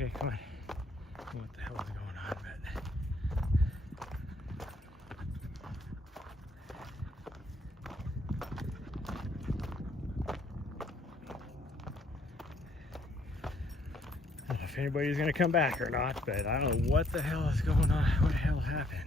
Okay, come on. I don't know what the hell is going on, I don't know if anybody's gonna come back or not, but I don't know what the hell is going on, what the hell happened.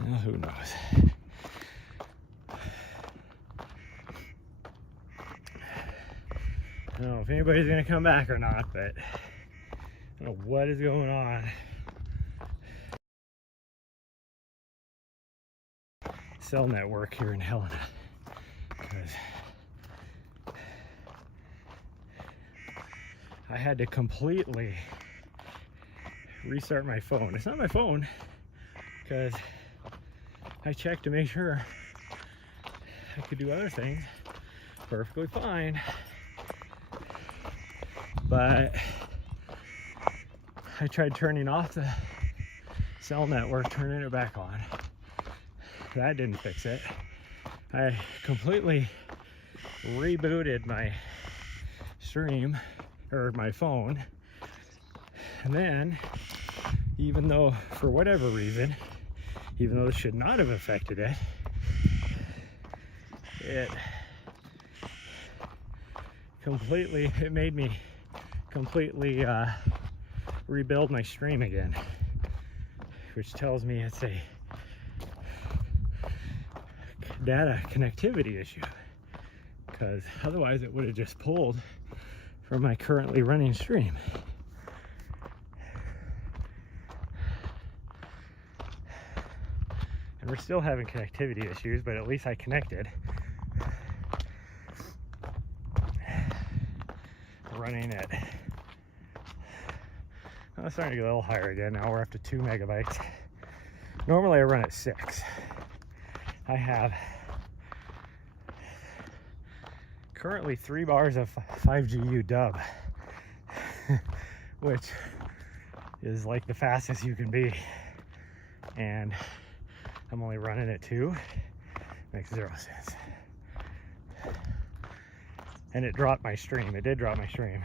Well, who knows? I don't know if anybody's gonna come back or not, but I don't know what is going on. Cell network here in Helena, because I had to completely restart my phone. It's not my phone, because I checked to make sure I could do other things perfectly fine, but I tried turning off the cell network, turning it back on. That didn't fix it. I completely rebooted my stream, or my phone, and then, even though for whatever reason, even though this should not have affected it, it made me completely rebuild my stream again, which tells me it's a data connectivity issue, because otherwise it would have just pulled from my currently running stream. And we're still having connectivity issues, but at least I connected. Running it. Oh, it's starting to get a little higher again. Now we're up to 2 megabytes. Normally I run at 6. I have currently 3 bars of 5G dub, which is like the fastest you can be, and I'm only running at 2. Makes 0 sense. And it dropped my stream. It did drop my stream,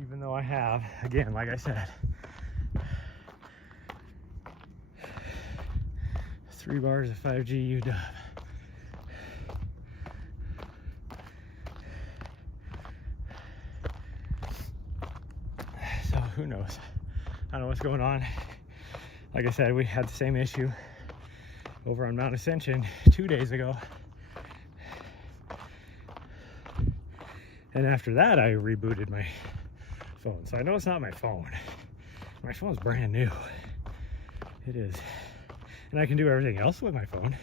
even though I have, again, like I said, 3 bars of 5G dub. So who knows? I don't know what's going on. Like I said, we had the same issue over on Mount Ascension 2 days ago. And after that, I rebooted my phone. So I know it's not my phone. My phone's brand new. It is. And I can do everything else with my phone.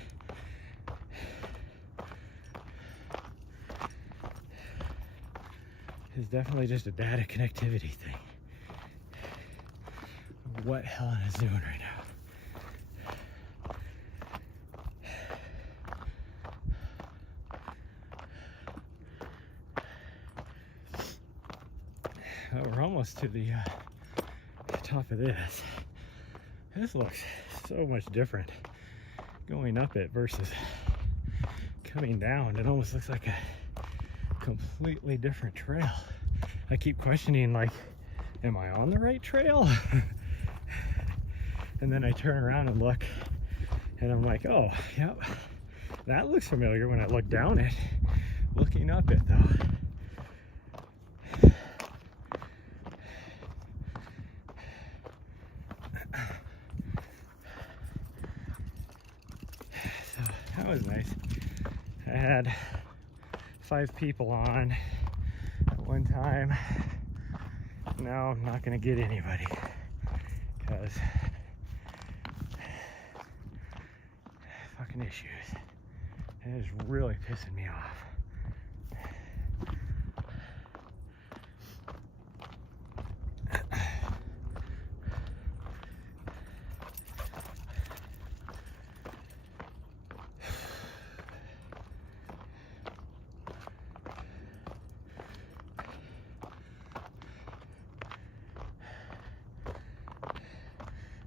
It's definitely just a data connectivity thing. What Helena's doing right now. We're almost to the top of this. This looks so much different going up it versus coming down. It almost looks like a completely different trail. I keep questioning, like, am I on the right trail? And then I turn around and look, and I'm like, oh, yep, that looks familiar when I look down it. Looking up it, though. So that was nice. I had 5 people on at one time. Now I'm not gonna get anybody because fucking issues. It is really pissing me off.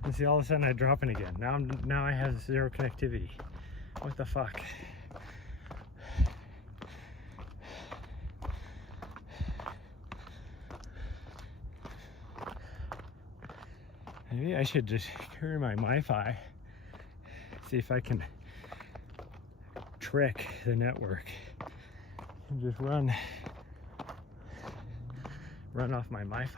And see, all of a sudden I drop in again. Now I have 0 connectivity. What the fuck? Maybe I should just carry my MiFi. See if I can trick the network and just run off my MiFi.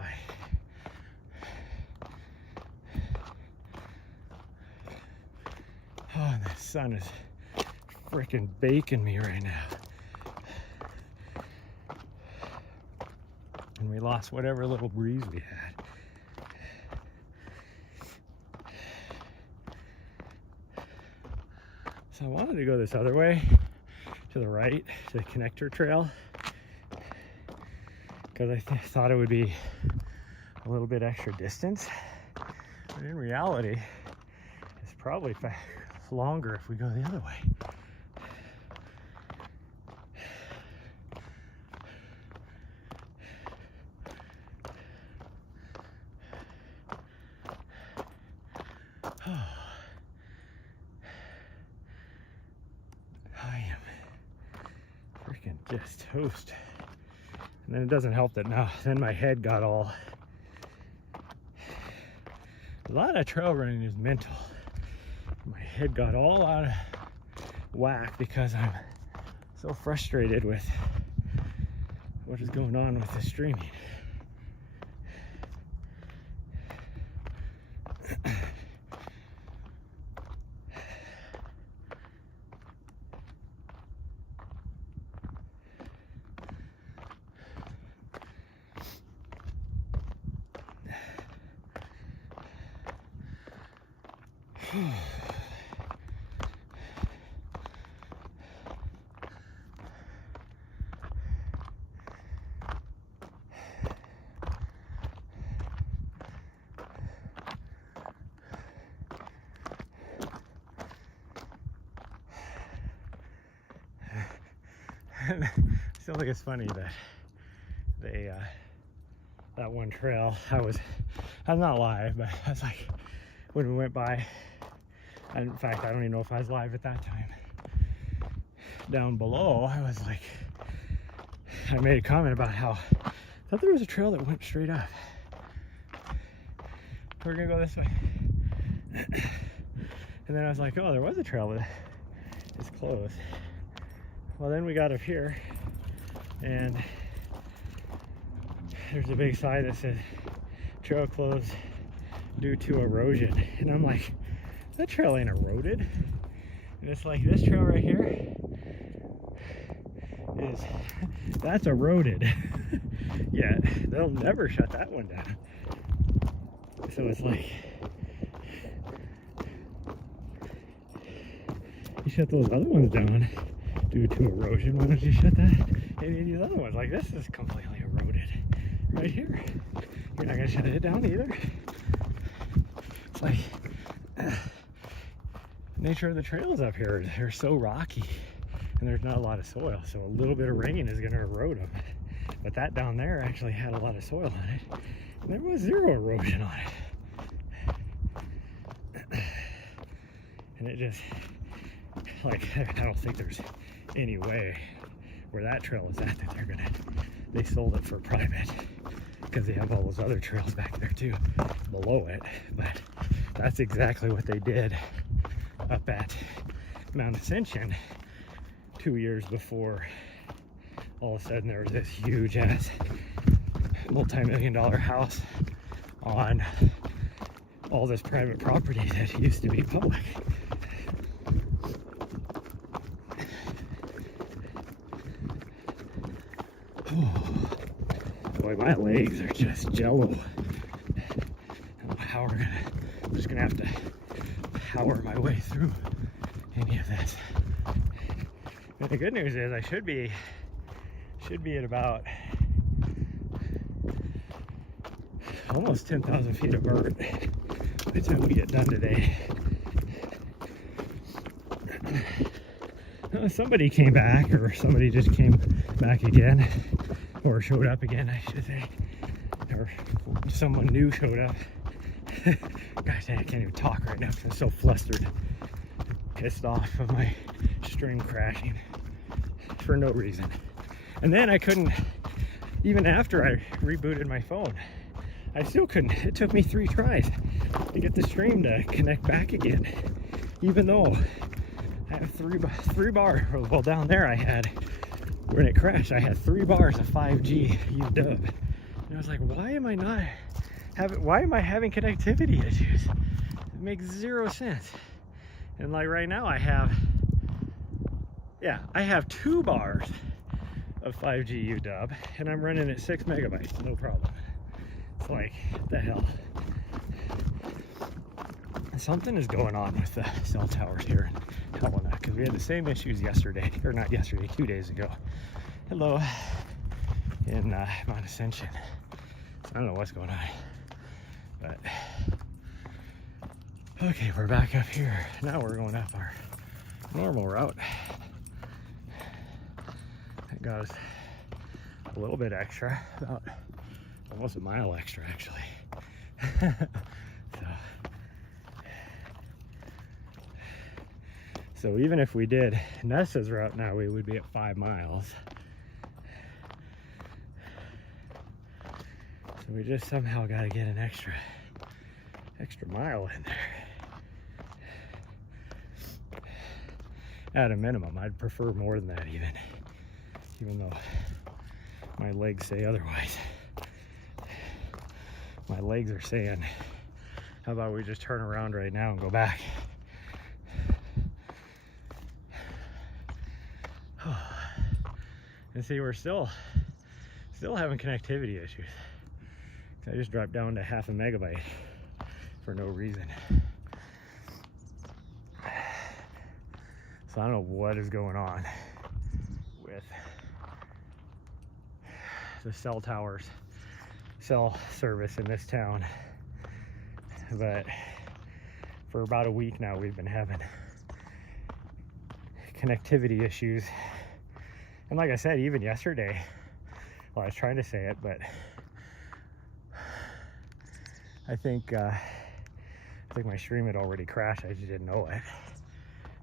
Oh, and the sun is freaking baking me right now. And we lost whatever little breeze we had. So I wanted to go this other way, to the right, to the connector trail, because I thought it would be a little bit extra distance. But in reality, it's probably longer if we go the other way. I am freaking just toast. And then it doesn't help that now, then my head got all, a lot of trail running is mental. My head got all out of whack because I'm so frustrated with what is going on with the streaming. I still think it's funny that they that one trail I was not live, but I was like, when we went by, and in fact I don't even know if I was live at that time, down below I was like, I made a comment about how I thought there was a trail that went straight up. We're gonna go this way. And then I was like, oh, there was a trail that is closed. Well, then we got up here and there's a big sign that said trail closed due to erosion. And I'm like, that trail ain't eroded. And it's like, this trail right here that's eroded. Yeah, they'll never shut that one down. So it's like, you shut those other ones down due to erosion, why don't you shut that any of these other ones? Like, this is completely eroded right here. You're not gonna shut it down either. It's like, nature of the trails up here, they're so rocky and there's not a lot of soil, so a little bit of rain is gonna erode them. But that down there actually had a lot of soil on it, and there was 0 erosion on it. And it just, like, I don't think there's any way where that trail is at that they sold it for private, because they have all those other trails back there too below it. But that's exactly what they did up at Mount Ascension 2 years before all of a sudden there was this huge ass multi-million-dollar house on all this private property that used to be public. Boy, my legs are just jello. I don't know how I'm just gonna have to power my way through any of this. But the good news is I should be at about almost 10,000 feet of vert by the time we get done today. Somebody came back, or somebody just came back again, or showed up again, I should say, or someone new showed up. Gosh, I can't even talk right now because I'm so flustered, pissed off of my stream crashing for no reason. And then I couldn't, even after I rebooted my phone, I still couldn't. It took me 3 tries to get the stream to connect back again, even though I have three bars. Well, down there I had, when it crashed, I had 3 bars of 5G UW. And I was like, why am I having connectivity issues? It makes 0 sense. And like right now I have 2 bars of 5G UW, and I'm running at 6 megabytes, no problem. It's like, what the hell? Something is going on with the cell towers here in Helena, because we had the same issues yesterday, or not yesterday, 2 days ago. Hello, in Mount Ascension. So I don't know what's going on, but okay, we're back up here. Now we're going up our normal route. It got us a little bit extra, about almost a mile extra actually. So even if we did Nessa's route now, we would be at 5 miles. So we just somehow got to get an extra mile in there. At a minimum, I'd prefer more than that even though my legs say otherwise. My legs are saying, how about we just turn around right now and go back? And see, we're still having connectivity issues. I just dropped down to 0.5 megabyte for no reason. So I don't know what is going on with the cell towers, cell service in this town, but for about a week now we've been having connectivity issues. And like I said, even yesterday, well, I was trying to say it, but I think my stream had already crashed. I just didn't know it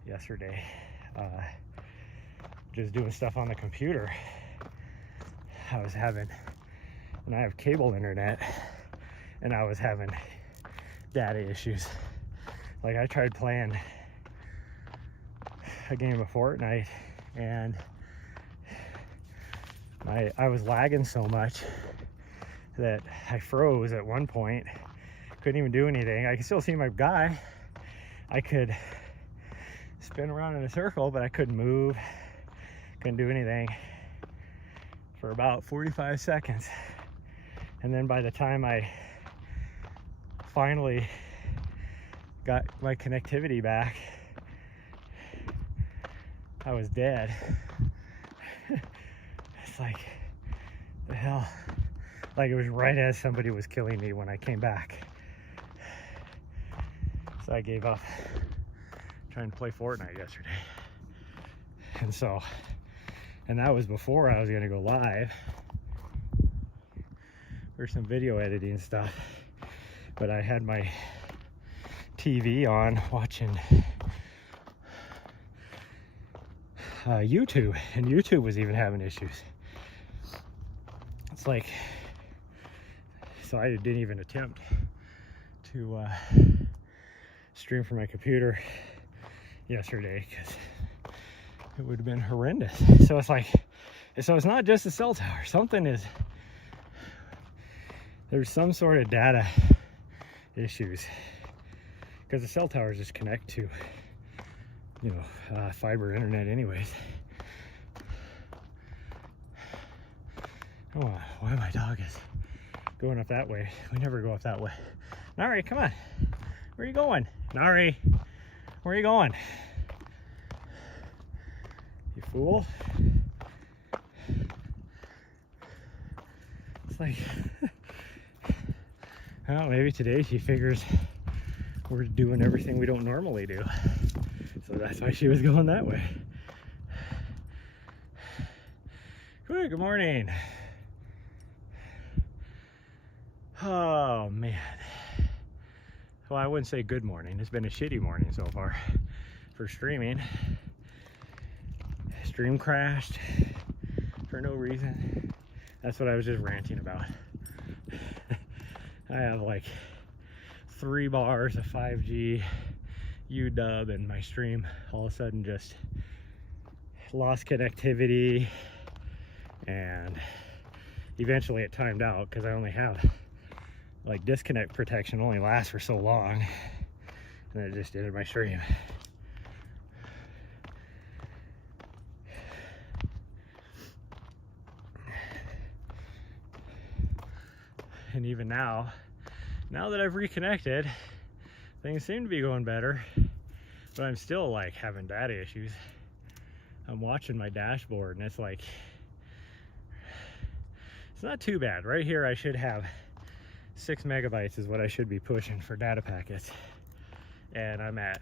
yesterday. Just doing stuff on the computer, I was having, and I have cable internet, and I was having data issues. Like I tried playing a game of Fortnite, and I was lagging so much that I froze at one point. Couldn't even do anything. I could still see my guy. I could spin around in a circle, but I couldn't move. Couldn't do anything for about 45 seconds. And then by the time I finally got my connectivity back, I was dead. It's like, the hell? Like it was right as somebody was killing me when I came back. So I gave up trying to play Fortnite yesterday. And that was before I was gonna go live for some video editing stuff. But I had my TV on watching YouTube, and YouTube was even having issues. It's like, so I didn't even attempt to stream from my computer yesterday because it would have been horrendous. So it's like, so it's not just the cell tower. There's some sort of data issues because the cell towers just connect to, you know, fiber internet anyways. Oh, why my dog is going up that way. We never go up that way. Nari, come on. Where are you going? Nari, where are you going? You fool. It's like, I don't know, maybe today she figures we're doing everything we don't normally do. So that's why she was going that way. Good morning. Oh man. Well, I wouldn't say good morning. It's been a shitty morning so far for streaming. Stream crashed for no reason. That's what I was just ranting about. I have like 3 bars of 5G UW and my stream all of a sudden just lost connectivity, and eventually it timed out because I only have like disconnect protection only lasts for so long, and it just ended my stream. And even now that I've reconnected, things seem to be going better, but I'm still like having data issues. I'm watching my dashboard and it's like, it's not too bad. Right here I should have 6 megabytes is what I should be pushing for data packets, and I'm at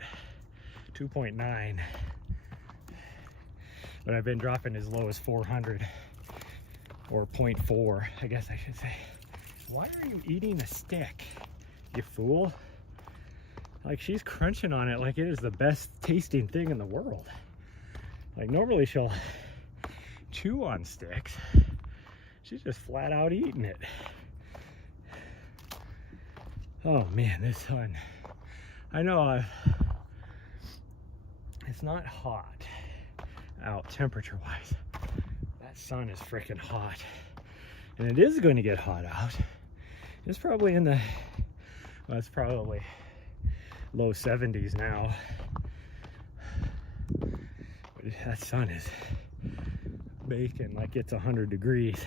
2.9, but I've been dropping as low as 400 or 0.4, I guess I should say. Why are you eating a stick, you fool? Like, she's crunching on it like it is the best tasting thing in the world. Like, normally she'll chew on sticks. She's just flat out eating it. Oh man, this sun. I know it's not hot out temperature wise. That sun is freaking hot. And it is going to get hot out. It's probably in the, well, it's probably low 70s now. But that sun is baking like it's 100 degrees.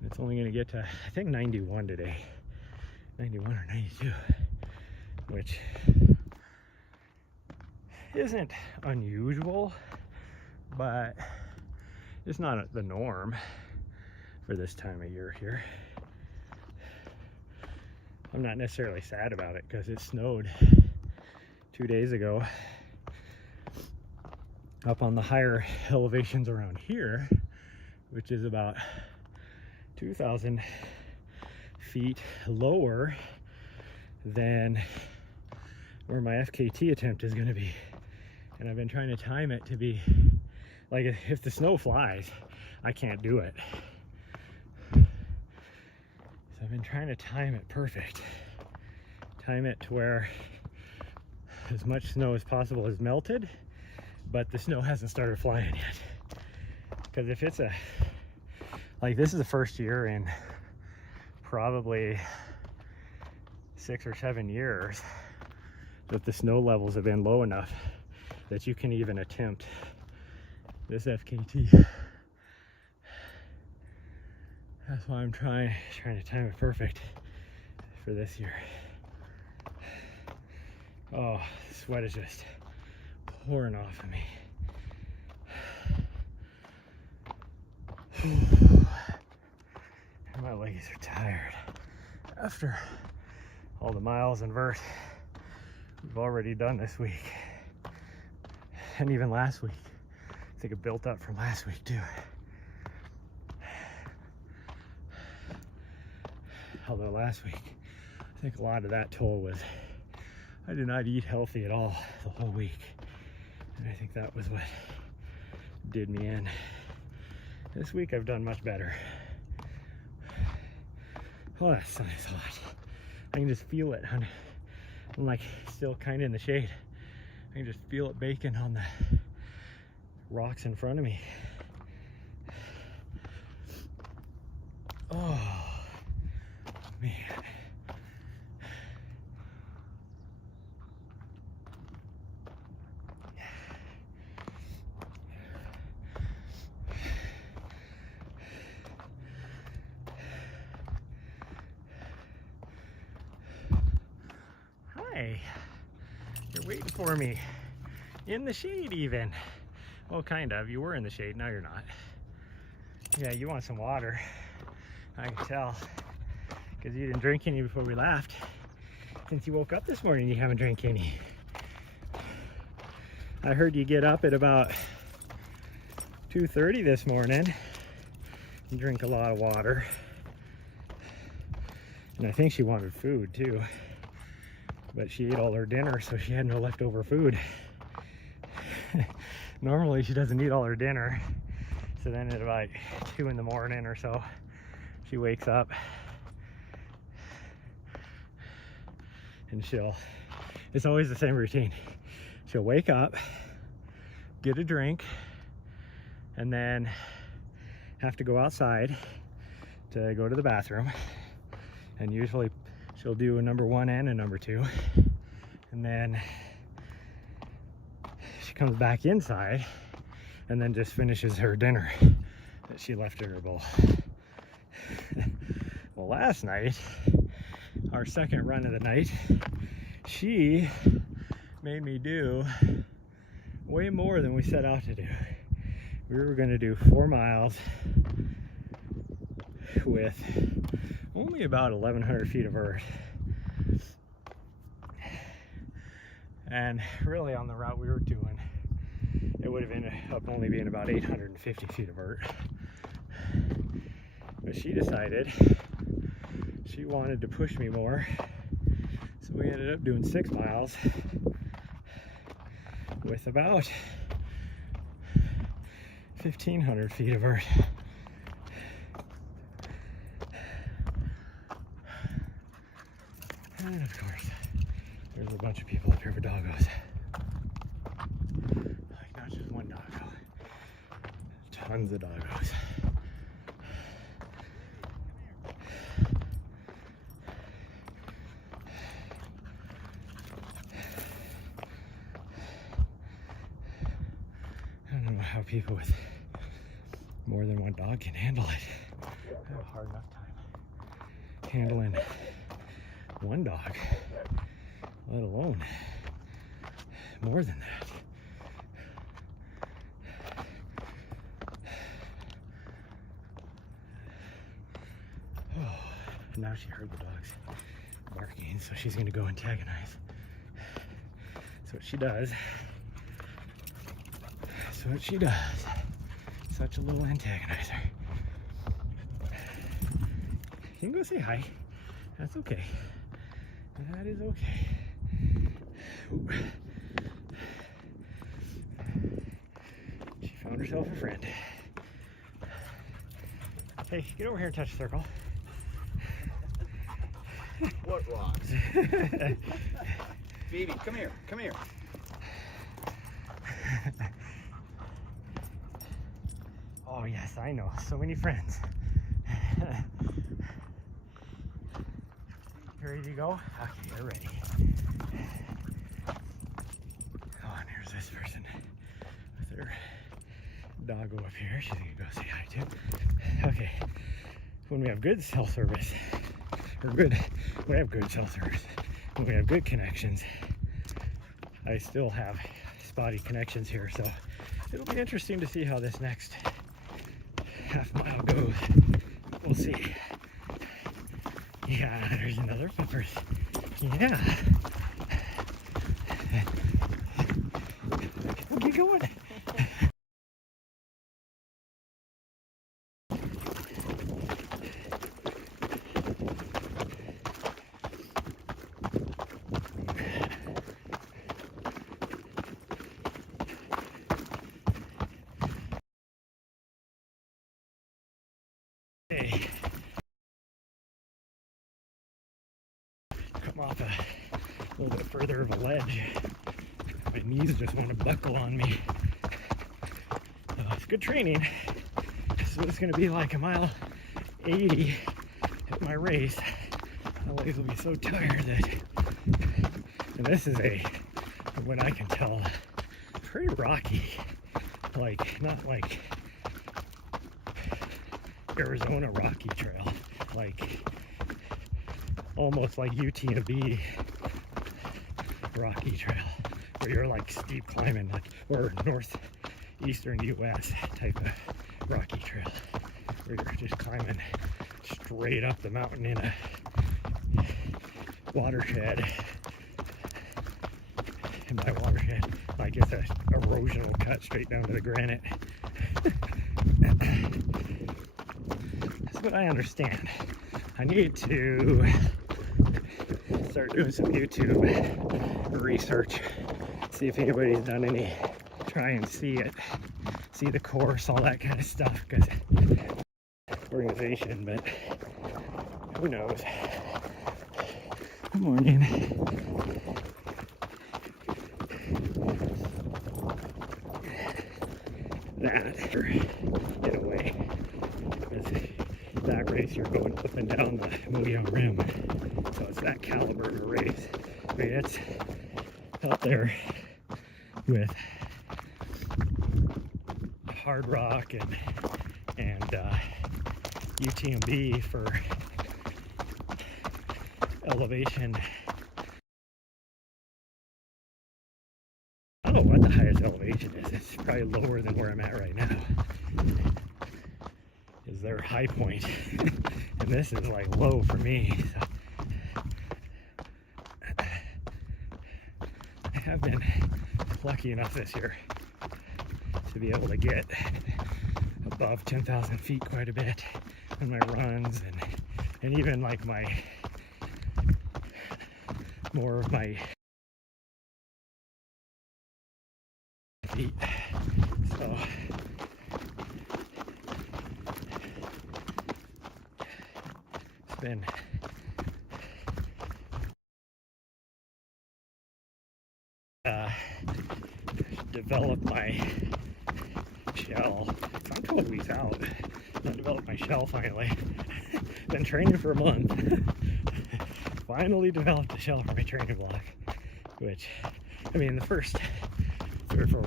And it's only going to get to, I think, 91 today. 91 or 92. Which isn't unusual, but it's not the norm for this time of year here. I'm not necessarily sad about it because it snowed 2 days ago up on the higher elevations around here, which is about 2,000 feet lower than where my FKT attempt is going to be. And I've been trying to time it to be like, if the snow flies, I can't do it. So I've been trying to time it perfect. Time it to where as much snow as possible is melted, but the snow hasn't started flying yet. Because if it's like, this is the first year in probably 6 or 7 years that the snow levels have been low enough that you can even attempt this FKT. That's why I'm trying to time it perfect for this year. Oh, sweat is just pouring off of me. My legs are tired after all the miles and vert we've already done this week, and even last week. I think it built up from last week too. Although last week, I think a lot of that toll was I did not eat healthy at all the whole week, and I think that was what did me in. This week I've done much better. Oh, that sun is hot. I can just feel it. I'm like still kind of in the shade. I can just feel it baking on the rocks in front of me. Oh man. waiting for me in the shade even. Well, kind of. You were in the shade, now you're not. Yeah, you want some water. I can tell, because you didn't drink any before we left. Since you woke up this morning, you haven't drank any. I heard you get up at about 2:30 this morning and drink a lot of water. And I think she wanted food too, but she ate all her dinner, so she had no leftover food. Normally she doesn't eat all her dinner, so then at about 2 in the morning or so, she wakes up and it's always the same routine. She'll wake up, get a drink, and then have to go outside to go to the bathroom. And usually she'll do a number 1 and a number 2. And then she comes back inside and then just finishes her dinner that she left in her bowl. Well, last night, our second run of the night, she made me do way more than we set out to do. We were going to do 4 miles with only about 1,100 feet of vert. And really on the route we were doing, it would have ended up only being about 850 feet of vert. But she decided she wanted to push me more, so we ended up doing 6 miles with about 1,500 feet of vert. And of course, there's a bunch of people up here for doggos. Like, not just one doggo, tons of doggos. I don't know how people with more than one dog can handle it. I have a hard enough time handling one dog, let alone more than that. Oh, now she heard the dogs barking, so she's going to go antagonize. That's what she does. That's what she does. Such a little antagonizer. You can go say hi. That's okay. That is okay. Ooh. She found herself a friend. Hey, get over here and touch the circle. What rocks? Baby, come here, come here. Oh yes, I know. So many friends. You ready to go? Okay, you're ready. Oh, and here's this person with her doggo up here. She's gonna go say hi to. Okay, when we have good cell service, we have good cell service, when we have good connections, I still have spotty connections here, so it'll be interesting to see how this next half mile goes. We'll see. Yeah, there's another peppers. Yeah. Keep going. Hey. Come off a little bit further of a ledge. My knees just want to buckle on me. It's good training. So it's going to be like a mile 80 at my race. My legs will be so tired that, and this is from what I can tell, pretty rocky. Like, not like Arizona Rocky Trail, like almost like UTMB Rocky Trail. for your like steep climbing, like, or northeastern US type of rocky trail, where you're just climbing straight up the mountain in a watershed. And by watershed, I guess a erosional cut straight down to the granite. That's what I understand. I need to start doing some YouTube research, see if anybody's done any, try and see it, see the course, all that kind of stuff, because organization, but who knows. Good morning. That, or get away, because that race you're going up and down the Moyo Rim, so it's that caliber of a race. I mean, it's up there with Hard Rock and UTMB for elevation. I don't know what the highest elevation is. It's probably lower than where I'm at right now. Is their high point. And this is like low for me. So I have been lucky enough this year to be able to get above 10,000 feet quite a bit on my runs, and even like more of my feet. So it's been develop my shell. I'm 12 weeks out. I developed my shell finally. Been training for a month. Finally developed a shell for my training block, which, I mean, the first 3 or 4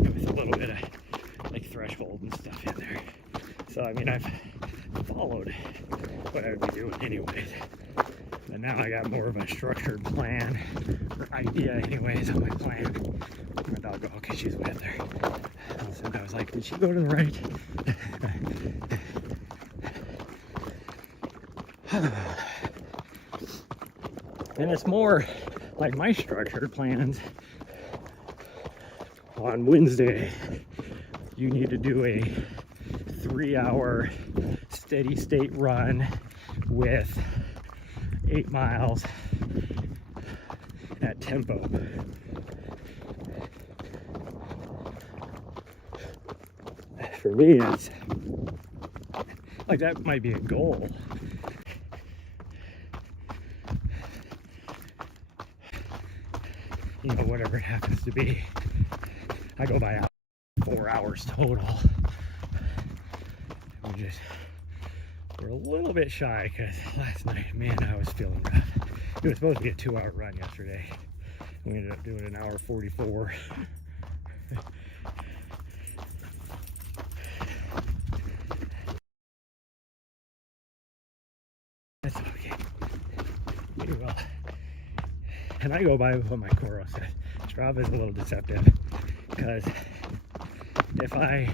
with a little bit of like threshold and stuff in there. So I mean, I've followed what I would be doing anyways. But now I got more of a structured plan, or idea anyways, on my plan. My dog go, okay, she's with her. So I was like, did she go to the right? And it's more like my structured plans. On Wednesday, you need to do a 3-hour steady state run with 8 miles at tempo. For me, it's like that might be a goal. You know, whatever it happens to be. I go by 4 hours total. We're a little bit shy because last night, man, I was feeling rough. It was supposed to be a 2-hour run yesterday. We ended up doing an hour 44. That's okay. We will. And I go by what my Coro says. Strava is a little deceptive because if I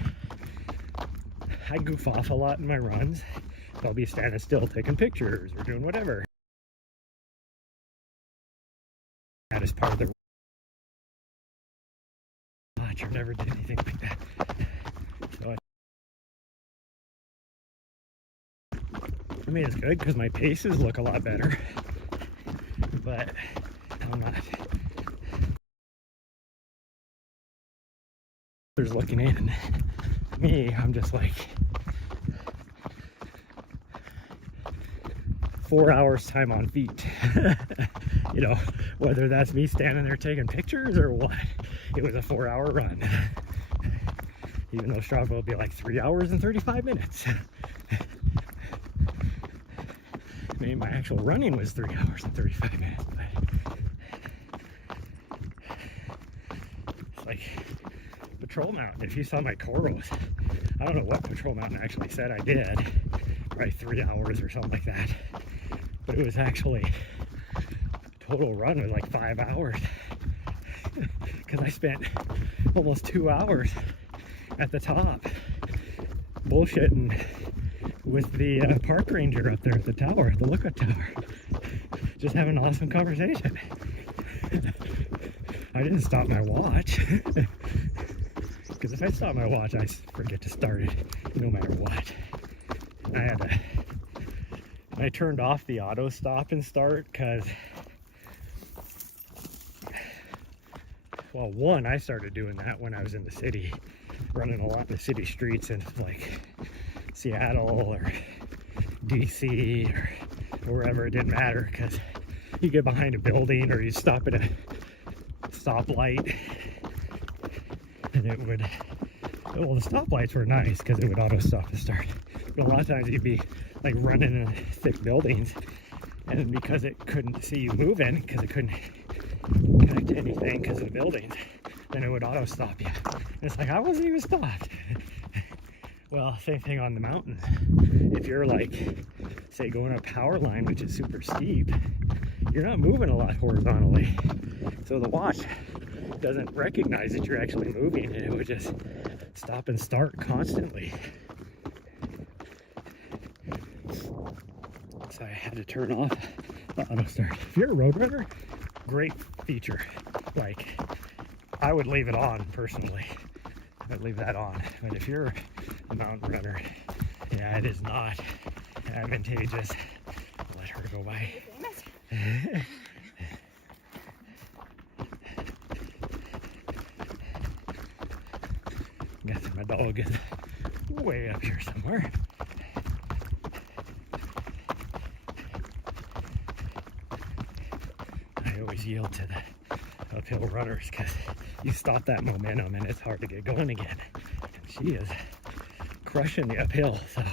goof off a lot in my runs, I'll be standing still taking pictures or doing whatever. That is part of the watch. I never did anything like that. So I mean, it's good because my paces look a lot better, but I'm not. There's looking in. Me, I'm just like 4 hours time on feet. You know, whether that's me standing there taking pictures or what. It was a 4-hour run. Even though Strava will be like 3 hours and 35 minutes. I mean, my actual running was 3 hours and 35 minutes. But it's like Patrol Mountain. If you saw my Coros, I don't know what Patrol Mountain actually said I did. Probably 3 hours or something like that. But it was actually total run was like 5 hours because I spent almost 2 hours at the top bullshitting with the park ranger up there at the tower, the lookout tower, just having an awesome conversation. I didn't stop my watch because if I stop my watch, I forget to start it no matter what. I turned off the auto stop and start because, well, one, I started doing that when I was in the city, running a lot in the city streets in like Seattle or DC or wherever. It didn't matter because you get behind a building or you stop at a stoplight and it would, well, the stoplights were nice because it would auto stop and start, but a lot of times you'd be like running in thick buildings, and because it couldn't see you moving because it couldn't connect to anything because of the buildings, then it would auto stop you. And it's like, I wasn't even stopped. Well, same thing on the mountain. If you're like, say, going up power line, which is super steep, you're not moving a lot horizontally, so the watch doesn't recognize that you're actually moving, and it would just stop and start constantly. So I had to turn off the auto start. If you're a road runner, great feature. Like, I would leave it on personally. I'd leave that on. But if you're a mountain runner, yeah, it is not advantageous. Let her go by. Guess my dog is way up here somewhere. I always yield to the uphill runners because you stop that momentum and it's hard to get going again. And she is crushing the uphill. So,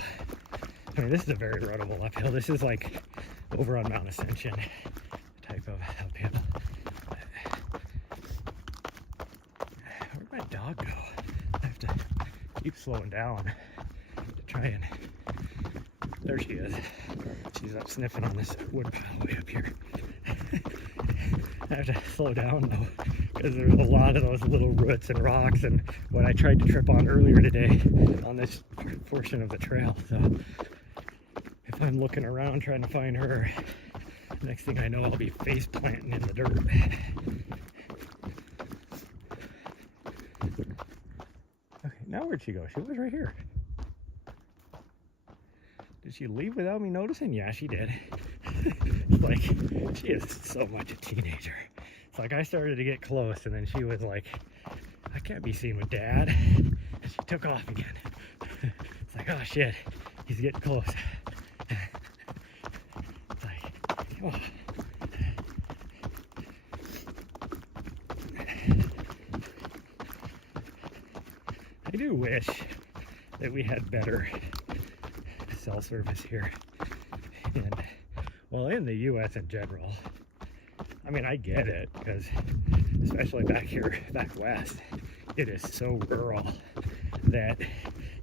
I mean, this is a very runnable uphill. This is like over on Mount Ascension type of uphill. Where'd my dog go? I have to keep slowing down to try and, there she is. She's up sniffing on this wood pile way up here. I have to slow down though, because there's a lot of those little roots and rocks and what I tried to trip on earlier today on this portion of the trail. So if I'm looking around trying to find her, next thing I know, I'll be face planting in the dirt. Okay, now where'd she go? She was right here. Did she leave without me noticing? Yeah, she did. It's like, she is so much a teenager. It's like I started to get close and then she was like, I can't be seen with Dad. And she took off again. It's like, oh shit, he's getting close. It's like, oh. I do wish that we had better cell service here and, well, in the US in general. I mean, I get it because especially back here, back west, it is so rural that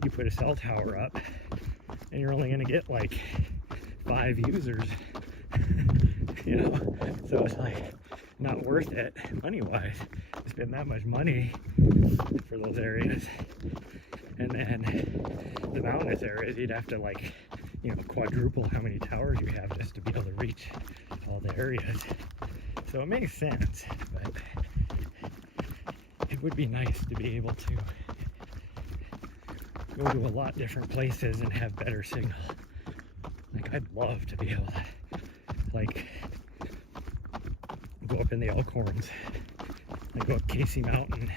you put a cell tower up and you're only going to get like 5 users, you know, so it's like not worth it money wise to spend that much money for those areas. And then the mountainous areas, you'd have to like, you know, quadruple how many towers you have just to be able to reach all the areas. So it makes sense, but it would be nice to be able to go to a lot different places and have better signal. Like, I'd love to be able to, like, go up in the Elkhorns, like go up Casey Mountain,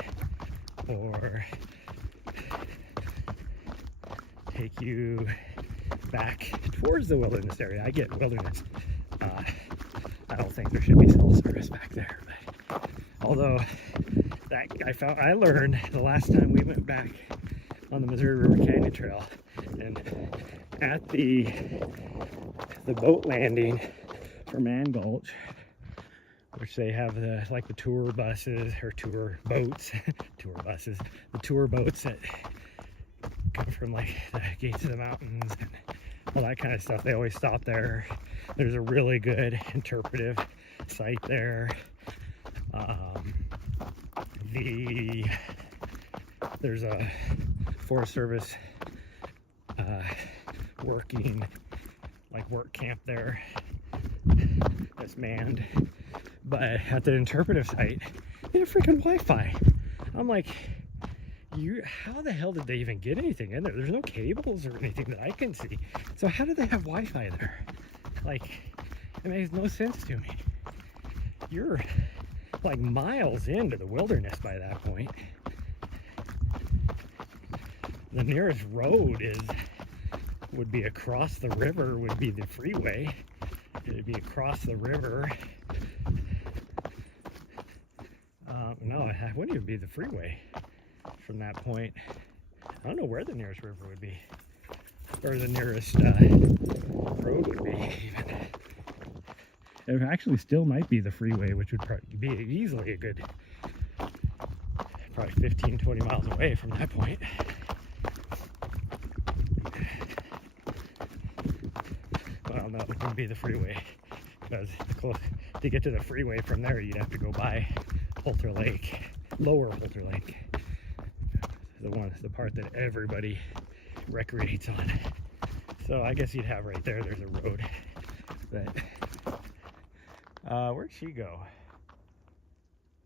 or take you back towards the wilderness area. I get wilderness. I don't think there should be cell service back there, but although that I learned the last time we went back on the Missouri River Canyon Trail, and at the boat landing for Man Gulch, which they have the tour buses or tour boats, the tour boats that come from like the gates of the mountains and all that kind of stuff. They always stop there. There's a really good interpretive site there. There's a Forest Service working work camp there that's manned, but at the interpretive site they have freaking Wi-Fi. I'm like, how the hell did they even get anything in there? There's no cables or anything that I can see, so how do they have Wi-Fi there? Like, it makes no sense to me. You're like miles into the wilderness by that point. The nearest road would be across the river, would be the freeway. It would be across the river. No, it wouldn't even be the freeway from that point. I don't know where the nearest river would be, or the nearest road would be even. It actually still might be the freeway, which would probably be easily a good, probably 15, 20 miles away from that point. Well, no, it wouldn't be the freeway, because to get to the freeway from there, you'd have to go by Holter Lake, lower Holter Lake, the part that everybody recreates on. So I guess you'd have right there, there's a road. But where'd she go?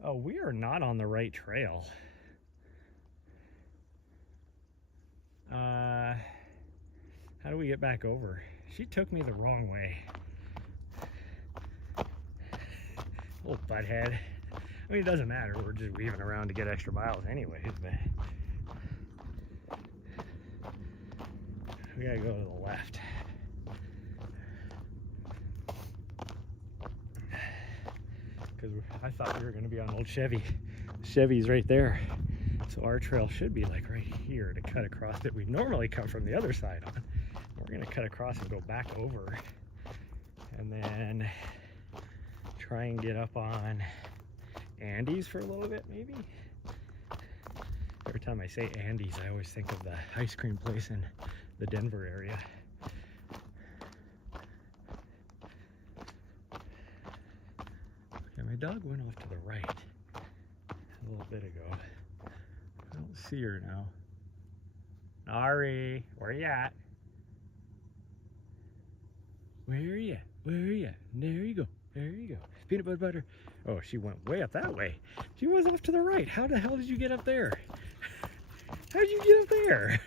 Oh, we are not on the right trail. How do we get back over? She took me the wrong way. Little butthead. I mean, it doesn't matter. We're just weaving around to get extra miles anyways, but we gotta go to the left. Because I thought we were gonna be on old Chevy. Chevy's right there. So our trail should be like right here to cut across it. We normally come from the other side on. We're gonna cut across and go back over and then try and get up on Andy's for a little bit, maybe. Every time I say Andy's, I always think of the ice cream place in the Denver area. Okay, my dog went off to the right a little bit ago. I don't see her now. Ari, where you at? Where are you? Where are you? There you go. There you go. Peanut butter. Oh, she went way up that way. She was off to the right. How the hell did you get up there? How did you get up there?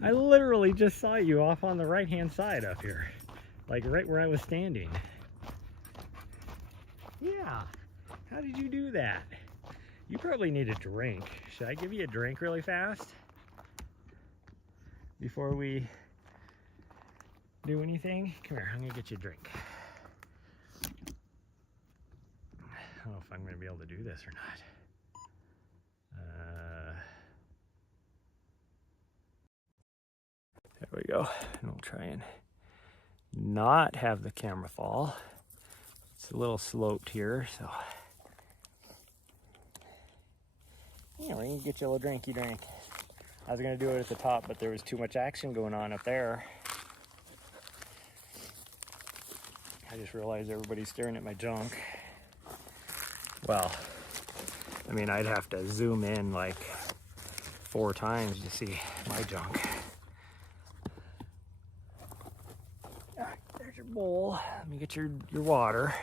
I literally just saw you off on the right-hand side up here. Like right where I was standing. Yeah. How did you do that? You probably need a drink. Should I give you a drink really fast? Before we do anything? Come here, I'm gonna get you a drink. I don't know if I'm gonna be able to do this or not. There we go. And we'll try and not have the camera fall. It's a little sloped here, so. Yeah, we can get you a little drinky drink. I was gonna do it at the top, but there was too much action going on up there. I just realized everybody's staring at my junk. Well, I mean, I'd have to zoom in like 4 times to see my junk. There's your bowl. Let me get your water.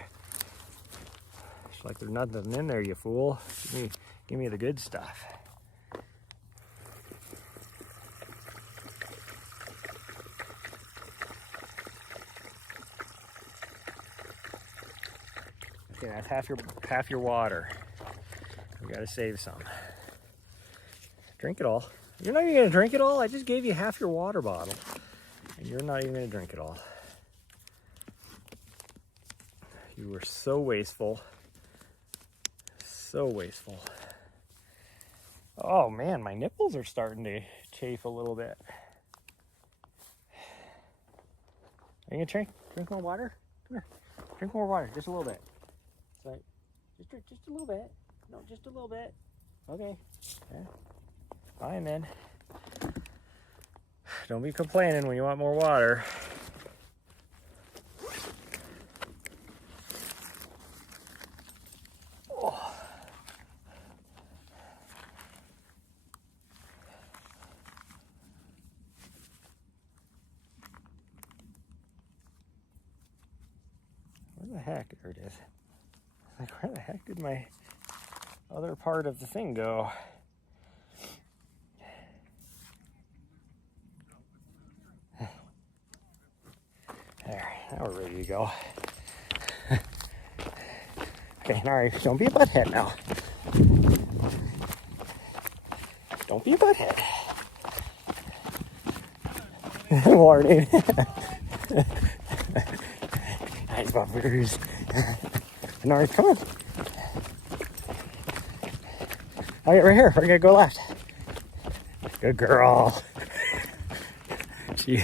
It's like there's nothing in there, you fool. Give me the good stuff. Okay, that's half your water. We gotta save some. Drink it all. You're not even gonna drink it all? I just gave you half your water bottle. And you're not even gonna drink it all. You were so wasteful. So wasteful. Oh man, my nipples are starting to chafe a little bit. Are you gonna drink more water? Come here. Drink more water, just a little bit. Sorry. Just drink just a little bit. No, just a little bit. Okay. Yeah. Fine then. Don't be complaining when you want more water. heck? There it is. Like, where the heck did my other part of the thing go? There, now we're ready to go. Okay, alright, don't be a butthead now. Don't be a butthead. Warning. Nice buffers. Alright, come on. Alright, right here. We're gonna go left. Good girl. She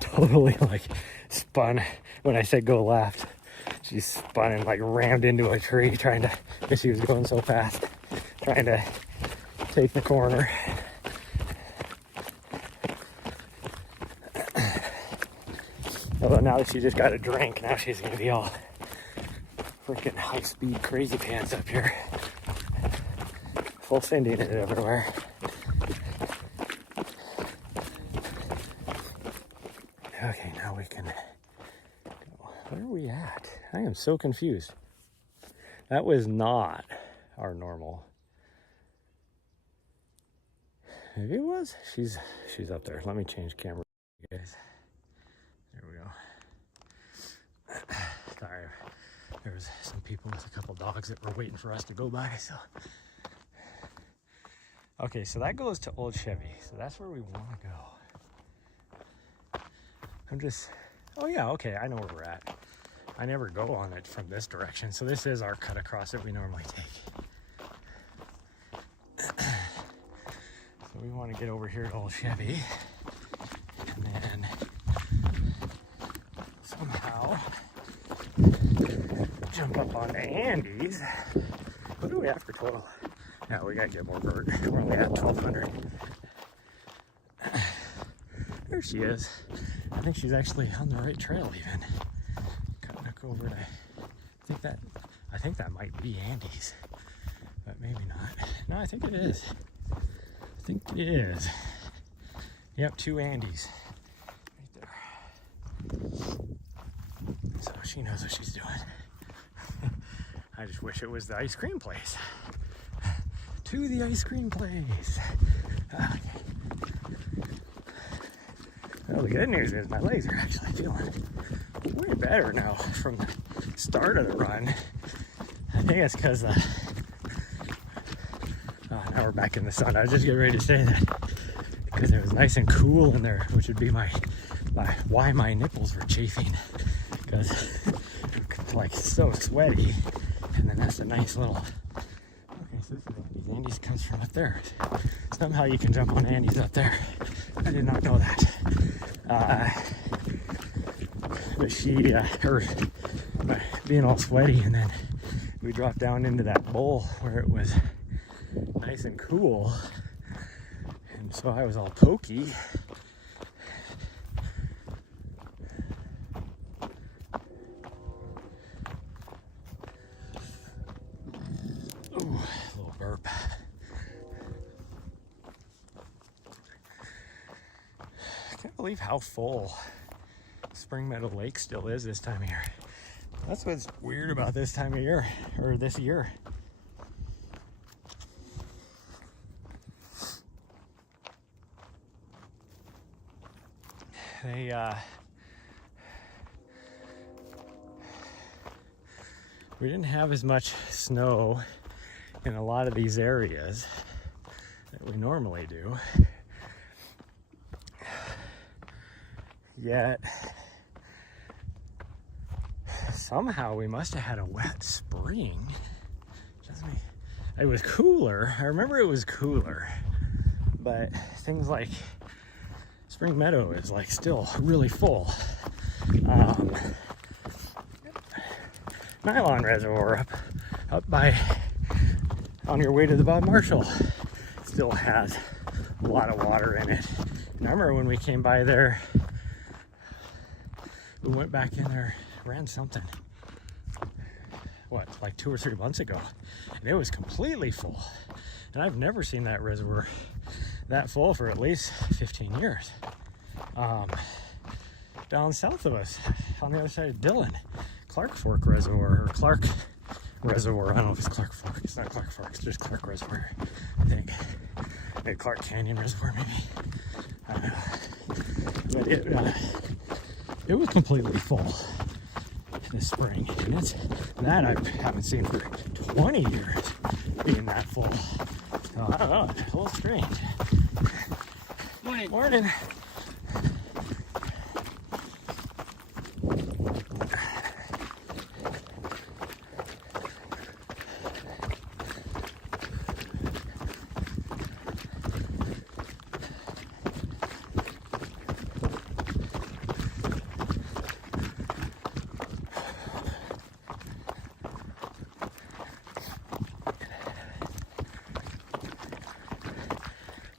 totally like spun when I said go left. She spun and like rammed into a tree trying to, because she was going so fast, trying to take the corner. Although now that she just got a drink, now she's gonna be all freaking high speed crazy pants up here. Full sending it everywhere. Okay, now we can go. Where are we at? I am so confused. That was not our normal. Maybe it was? She's up there. Let me change camera, guys. There we go. Sorry. There was some people with a couple dogs that were waiting for us to go by, so. Okay, so that goes to Old Chevy. So that's where we want to go. I'm just, oh yeah, okay, I know where we're at. I never go on it from this direction, so this is our cut across that we normally take. So we want to get over here to Old Chevy, and then somehow jump up on the Andes. What do we have for total? Yeah, we gotta get more bird. We're only at 1,200. There she is. I think she's actually on the right trail even. Cutting over to, I think that might be Andes, but maybe not. No, I think it is. I think it is. Yep, 2 Andes. Right there. So she knows what she's doing. I just wish it was the ice cream place. To the ice cream place. Okay. Well, the good news is my legs are actually feeling way better now from the start of the run. I think it's because now we're back in the sun. I was just getting ready to say that because it was nice and cool in there, which would be why my nipples were chafing, because it's like so sweaty. And then that's a nice little, okay, so this is Andes. Andes comes from up there. Somehow you can jump on Andes up there. I did not know that. But she, being all sweaty, and then we dropped down into that bowl where it was nice and cool. And so I was all pokey. Ooh, a little burp. I can't believe how full Spring Meadow Lake still is this time of year. That's what's weird about this time of year, or this year. We didn't have as much snow in a lot of these areas that we normally do. Yet, somehow we must have had a wet spring. It was cooler. I remember it was cooler, but things like Spring Meadow is like still really full. Nylon Reservoir up by on your way to the Bob Marshall still has a lot of water in it. And I remember when we came by there, we went back in there, ran something, what, like 2 or 3 months ago, and it was completely full. And I've never seen that reservoir that full for at least 15 years. Down south of us, on the other side of Dillon, Clark Fork Reservoir, or Clark Reservoir. I don't know if it's Clark Fork. It's not Clark Fork. It's just Clark Reservoir, I think. Maybe Clark Canyon Reservoir, maybe. I don't know. But it was completely full this spring, and it's that I haven't seen for 20 years being that full. So I don't know. It's a little strange. Morning. Morning.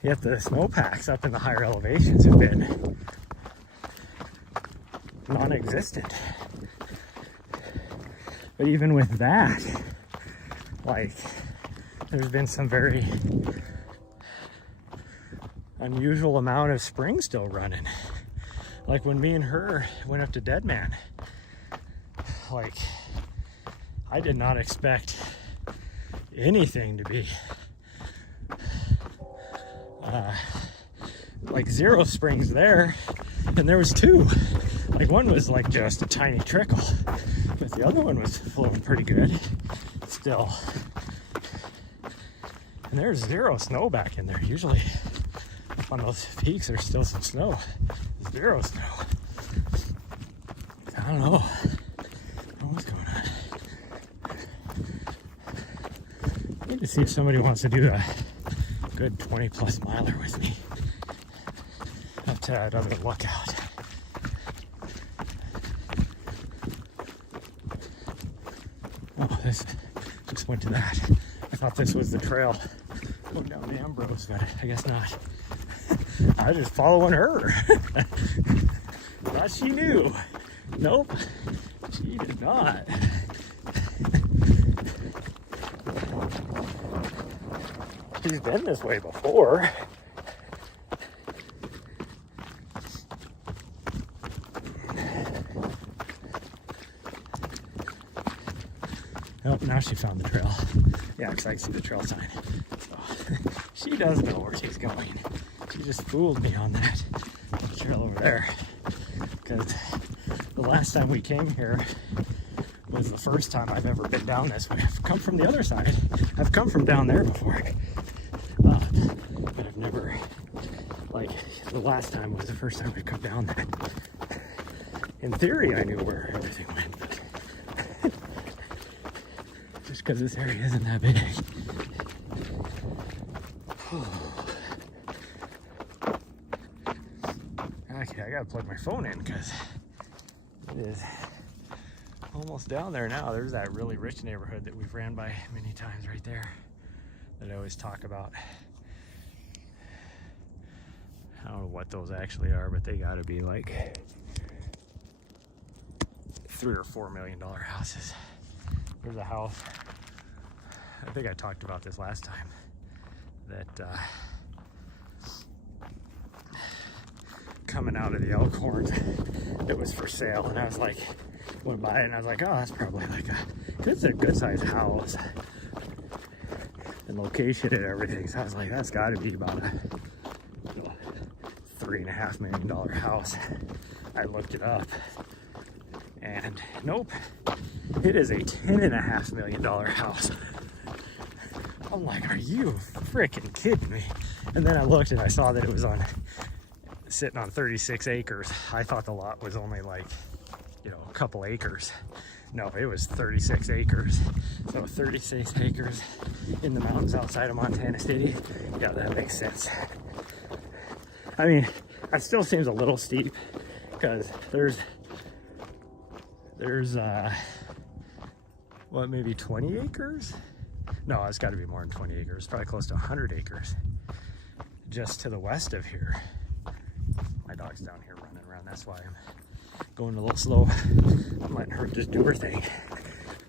Yet the snowpacks up in the higher elevations have been non-existent. But even with that, like, there's been some very unusual amount of spring still running. Like when me and her went up to Dead Man, like, I did not expect anything to be like zero springs there, and there was two. Like one was like just a tiny trickle, but the other one was flowing pretty good still. And there's zero snow back in there. Usually up on those peaks there's still some snow. Zero snow. I don't know what's going on. I need to see if somebody wants to do a good 20 plus miler with me up to that other lookout. Oh, this just went to that. I thought this was the trail going down the Ambrose, but I guess not. I was just following her. Thought she knew. Nope, she did not. She's been this way before. Oh, now she found the trail. Yeah, because I see the trail sign. So, she does know where she's going. She just fooled me on that trail over there. Because the last time we came here was the first time I've ever been down this way. I've come from the other side. I've come from down there before. But I've never, like, the last time was the first time I'd come down that. In theory, I knew where everything went, but just because this area isn't that big. Okay, I gotta plug my phone in because it is almost down there now. There's that really rich neighborhood that we've ran by many times right there that I always talk about. I don't know what those actually are, but they gotta be like $3 or $4 million houses. There's a house, I think I talked about this last time, that coming out of the Elkhorn, it was for sale, and I was like, went by it and I was like, oh, that's probably like it's a good sized house and location and everything. So I was like, that's got to be about a $3.5 million house. I looked it up and nope, it is a $10.5 million house. I'm like, are you freaking kidding me? And then I looked and I saw that it was sitting on 36 acres. I thought the lot was only like, you know, a couple acres. No, it was 36 acres. So 36 acres in the mountains outside of Montana City. Yeah, that makes sense. I mean, that still seems a little steep because there's what, maybe 20 acres? No, it's got to be more than 20 acres. Probably close to 100 acres just to the west of here. My dog's down here running around. That's why I'm going a little slow. I'm letting her just do her thing.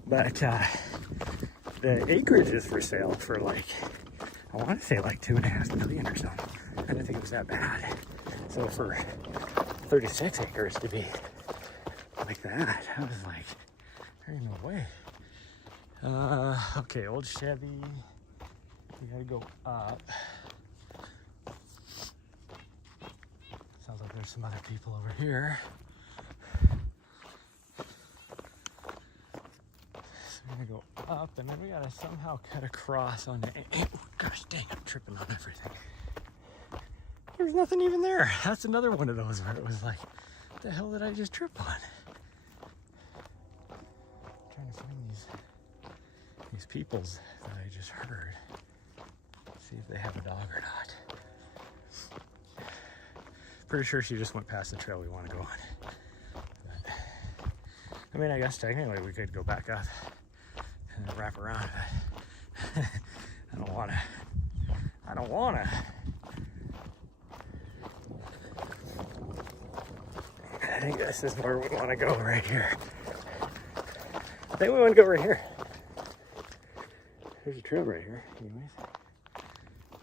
But the acreage is for sale for like, I want to say like $2.5 million or something. I didn't think it was that bad. So for 36 acres to be like that, I was like, way. Okay, old Chevy. We gotta go up. Sounds like there's some other people over here. So we're gonna go up, and then we gotta somehow cut across on the. Oh, gosh dang, I'm tripping on everything. There's nothing even there. That's another one of those where it was like, what the hell did I just trip on? I'm trying to find these peoples that I just heard. See if they have a dog or not. Pretty sure she just went past the trail we want to go on. But, I mean, I guess technically we could go back up and then wrap around. But I don't want to. I think this is where we want to go, right here. I think we want to go right here. There's a trail right here, anyways.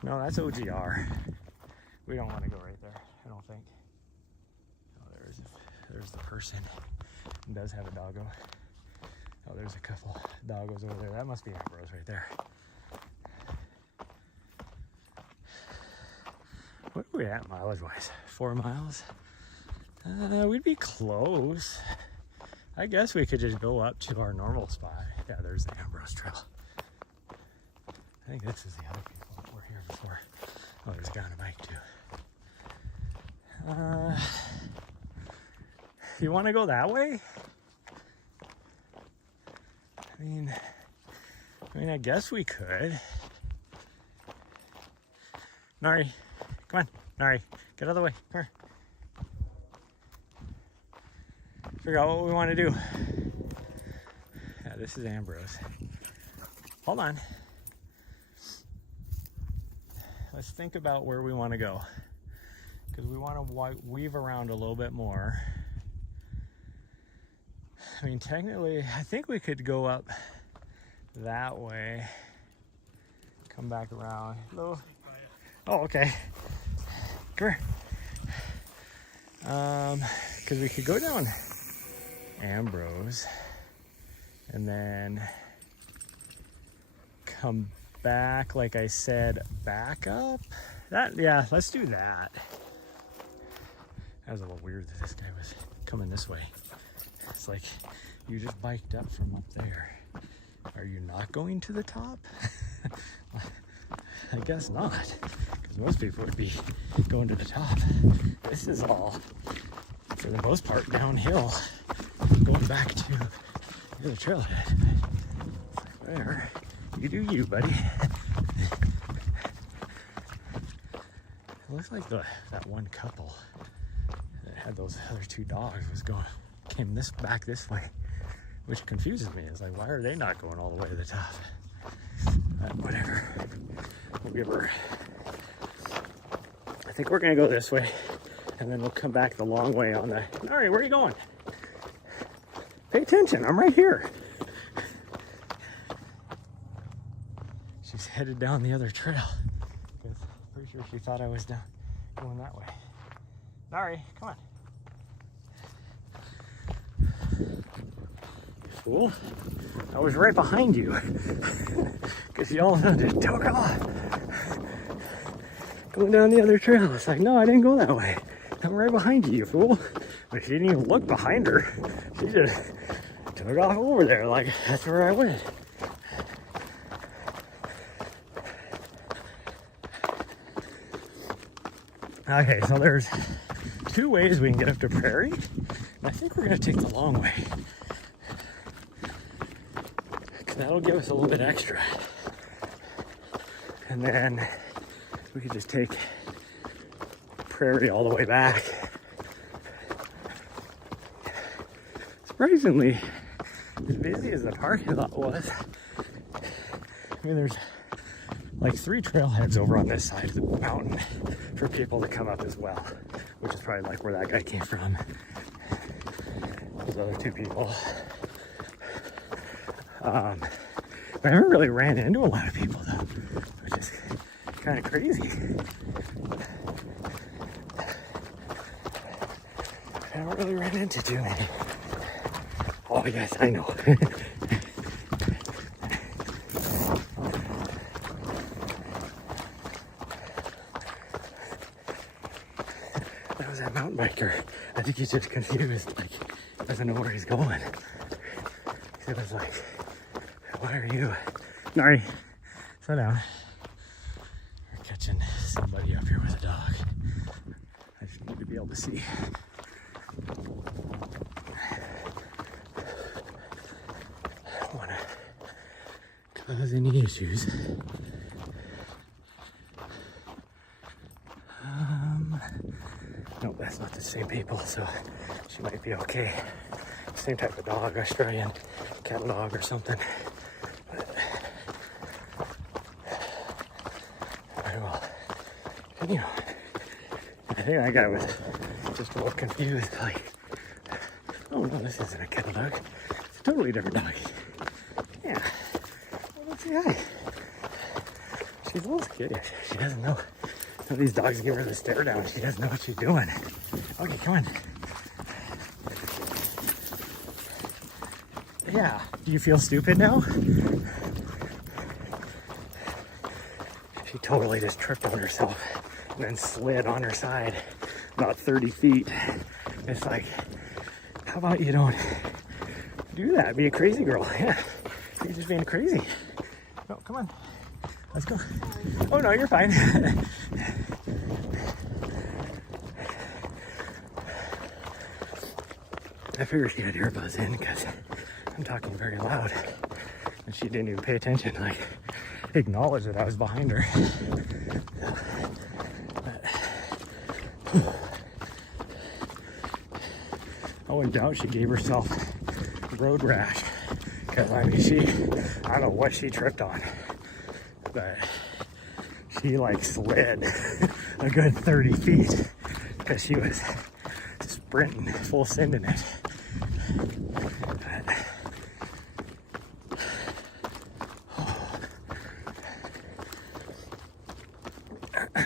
No, that's OGR. We don't want to go right there, I don't think. Oh, there's the person. It does have a doggo. Oh, there's a couple doggos over there. That must be Ambrose right there. What are we at mileage-wise? 4 miles? We'd be close. I guess we could just go up to our normal spot. Yeah, there's the Ambrose Trail. I think this is the other people that were here before. Oh, there's a guy on a bike too. You want to go that way? I mean, I guess we could. Nari, come on, Nari, get out of the way. Come here. Figure out what we want to do. Yeah, this is Ambrose. Hold on. Let's think about where we want to go, because we want to weave around a little bit more. I mean, technically, I think we could go up that way, come back around. Hello. Oh, okay. Come here. Because we could go down Ambrose and then come back, like I said, back up. Yeah, let's do that. That was a little weird that this guy was coming this way. It's like, you just biked up from up there. Are you not going to the top? I guess not, because most people would be going to the top. This is all, for the most part, downhill, going back to the other trailhead. It's like, whatever, you do you, buddy. It looks like that one couple that had those other 2 dogs came back this way, which confuses me. It's like, why are they not going all the way to the top? But whatever. We'll give her. I think we're gonna go this way, and then we'll come back the long way on the. All right, where are you going? Pay attention. I'm right here. She's headed down the other trail. Because pretty sure she thought I was going that way. Nari, come on. Fool. I was right behind you. Because you all just took off. Going down the other trail. It's like, no, I didn't go that way. I'm right behind you, you fool. But she didn't even look behind her. She just took off over there like that's where I went. Okay, so there's 2 ways we can get up to Prairie. And I think we're gonna take the long way. That'll give us a little bit extra. And then we could just take Prairie all the way back. Surprisingly, as busy as the parking lot was, I mean, there's like 3 trailheads over on this side of the mountain for people to come up as well, which is probably like where that guy came from. Those other 2 people. But I haven't really ran into a lot of people though, which is kind of crazy. I haven't really ran into too many. Oh, yes, I know. That was that mountain biker. I think he's just confused, like, doesn't know where he's going. It was like, why are you? Nari, slow down. We're catching somebody up here with a dog. I just need to be able to see. I don't want to cause any issues. Nope, that's not the same people, so she might be okay. Same type of dog, Australian cattle dog or something. But I will continue. I think that guy was just a little confused, like, oh no, this isn't a cattle dog. It's a totally different dog. Yeah. Well, let's say hi. She's a little skittish. She doesn't know. Some of these dogs give her the stare down. She doesn't know what she's doing. Okay, come on. Yeah. Do you feel stupid now? She totally just tripped on herself and then slid on her side about 30 feet. It's like, how about you don't do that? Be a crazy girl. Yeah. You're just being crazy. Oh, come on. Let's go. Oh, no, you're fine. I figured she had earbuds in because I'm talking very loud. And she didn't even pay attention, like, acknowledge that I was behind her. I wouldn't doubt she gave herself road rash. Because, I mean, I don't know what she tripped on. But she, like, slid a good 30 feet. Because she was sprinting, full sending it. I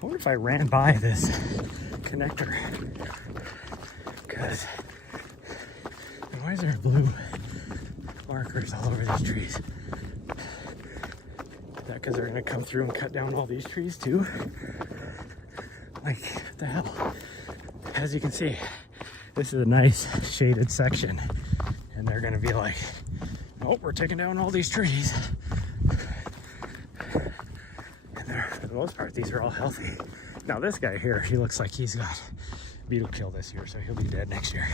wonder if I ran by this connector, because why is there blue markers all over these trees? Is that because they're going to come through and cut down all these trees too? Like, what the hell? As you can see, this is a nice shaded section, and they're going to be like, oh, we're taking down all these trees. For the most part, these are all healthy. Now this guy here, he looks like he's got beetle kill this year, so he'll be dead next year.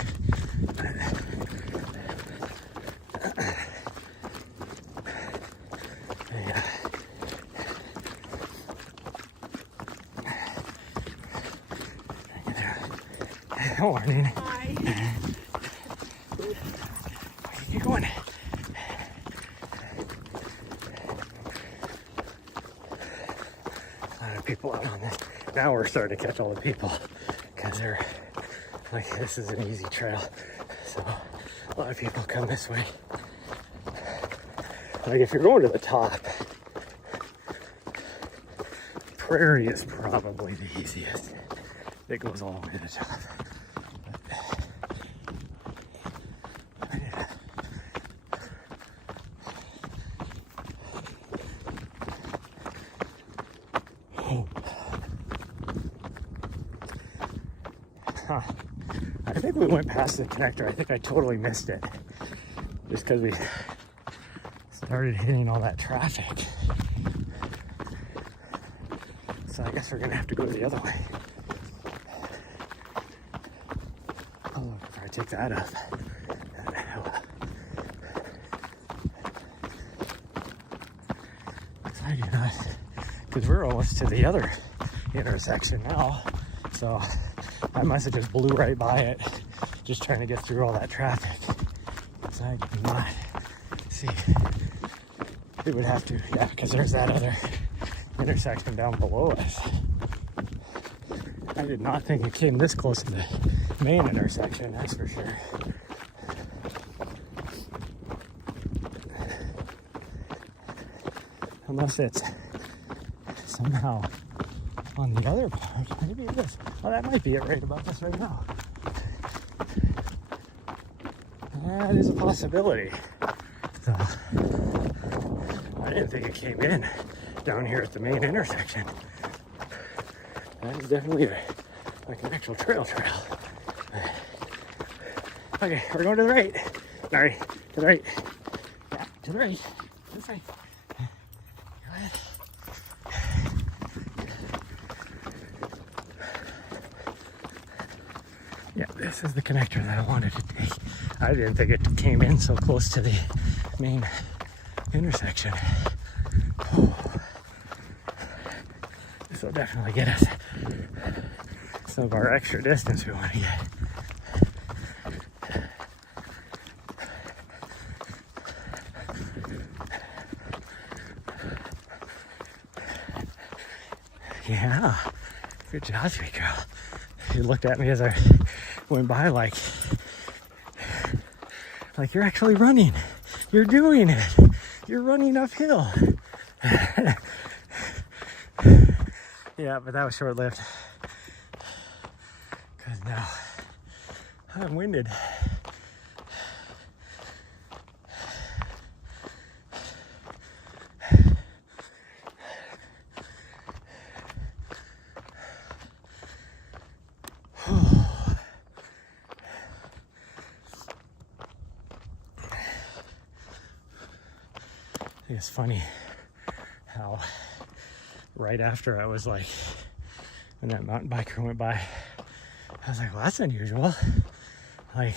Yeah. Good morning. Hi. Where are you going? A lot of people out on this. Now we're starting to catch all the people because they're like, this is an easy trail. So a lot of people come this way. Like if you're going to the top, Prairie is probably the easiest. It goes all the way to the top. Huh. I think we went past the connector. I think I totally missed it. Just because we started hitting all that traffic. So I guess we're gonna have to go the other way. Oh, look, if I take that up. Looks like you're not, because we're almost to the other intersection now. So I must have just blew right by it, just trying to get through all that traffic. So I did not see. We would have to, yeah, because there's that other intersection down below us. I did not think it came this close to the main intersection, that's for sure. Unless it's somehow on the other part. Maybe it is. Oh, that might be it right above us right now. That is a possibility. So, I didn't think it came in down here at the main intersection. That is definitely like an actual trail. Okay, we're going to the right. Sorry, to the right. Yeah, to the right. This way. Go ahead. Yeah, this is the connector that I wanted to take. I didn't think it came in so close to the main intersection. Oh. This will definitely get us some of our extra distance we want to get. Yeah, good job, sweet girl. She looked at me as I went by like you're actually running. You're doing it. You're running uphill. Yeah, but that was short-lived. Because now I'm winded. It's funny how right after I was like, when that mountain biker went by, I was like, well, that's unusual. Like,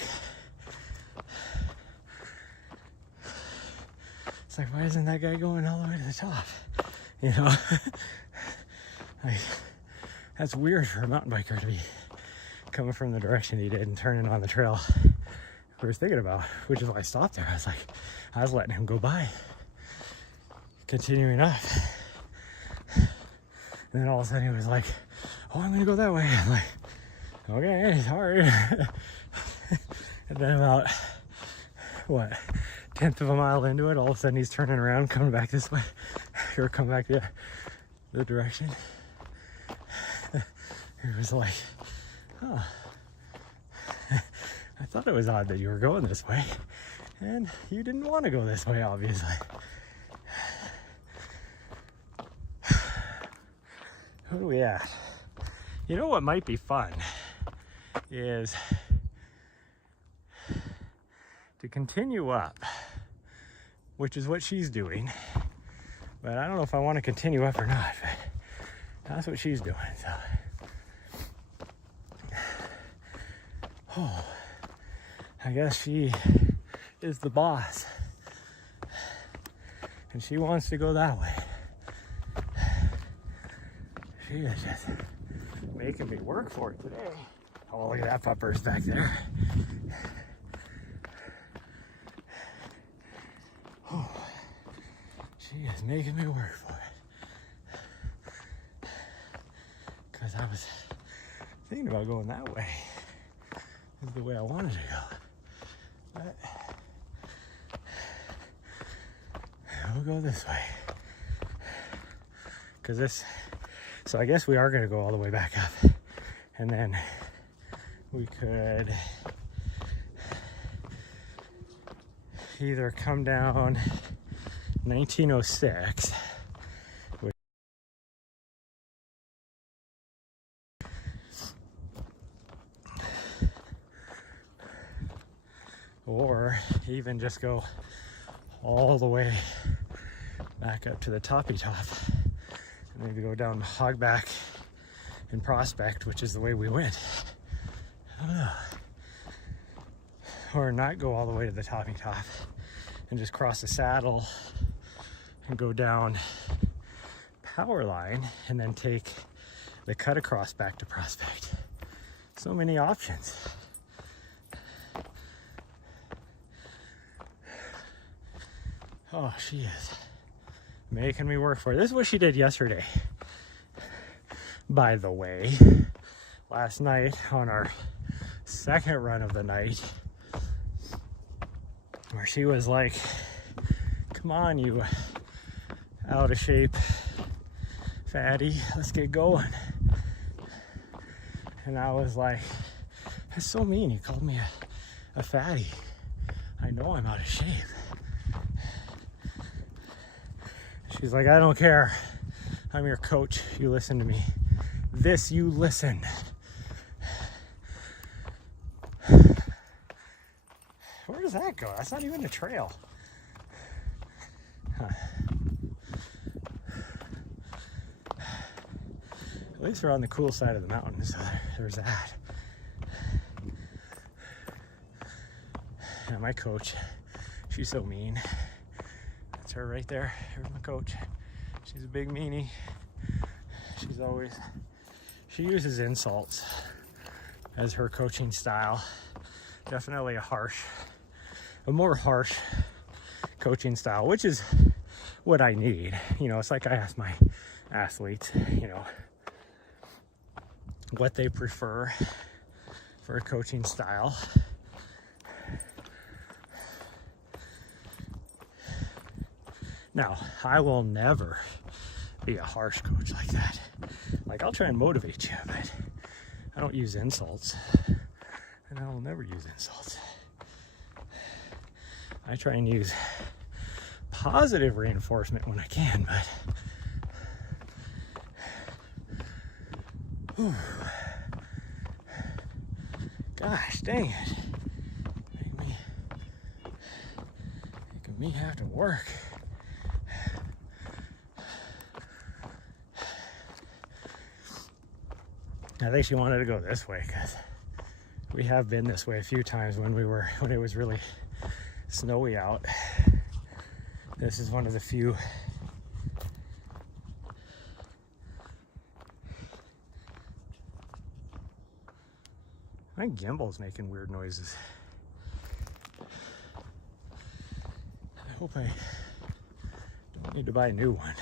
it's like, why isn't that guy going all the way to the top? You know, like, that's weird for a mountain biker to be coming from the direction he did and turning on the trail we were thinking about, which is why I stopped there. I was letting him go by. Continuing up, and then all of a sudden he was like, oh, I'm gonna go that way. I'm like, okay, it's hard. And then about what, 1/10 of a mile into it, all of a sudden he's turning around, coming back this way, or coming back the direction. It was like, huh, I thought it was odd that you were going this way and you didn't want to go this way, obviously. Who are we at? You know what might be fun is to continue up, which is what she's doing. But I don't know if I want to continue up or not. But that's what she's doing. So, oh, I guess she is the boss, and she wants to go that way. She is just making me work for it today. Oh, look at that puppers back there. Oh, she is making me work for it. Because I was thinking about going that way. This is the way I wanted to go. But we'll go this way. Because this... So I guess we are going to go all the way back up, and then we could either come down 1906, or even just go all the way back up to the toppy top. Maybe go down Hogback and Prospect, which is the way we went. I don't know. Or not go all the way to the toppy top and just cross the saddle and go down Power Line and then take the cut across back to Prospect. So many options. Oh, she is making me work for it. This is what she did yesterday, by the way. Last night on our second run of the night, where she was like, come on, you out of shape fatty, let's get going. And I was like, that's so mean, you called me a fatty. know I'm out of shape. She's like, I don't care. I'm your coach. You listen to me. This, you listen. Where does that go? That's not even a trail. Huh. At least we're on the cool side of the mountain, so there's that. Yeah, my coach, she's so mean. That's her right there. Here's my coach. She's a big meanie. She uses insults as her coaching style. Definitely a more harsh coaching style, which is what I need. You know, it's like I ask my athletes, you know, what they prefer for a coaching style. Now, I will never be a harsh coach like that. Like, I'll try and motivate you, but I don't use insults, and I will never use insults. I try and use positive reinforcement when I can, but whew. Gosh dang it. Making me have to work. I think she wanted to go this way because we have been this way a few times when it was really snowy out. This is one of the few my gimbal's making weird noises. I hope I don't need to buy a new one.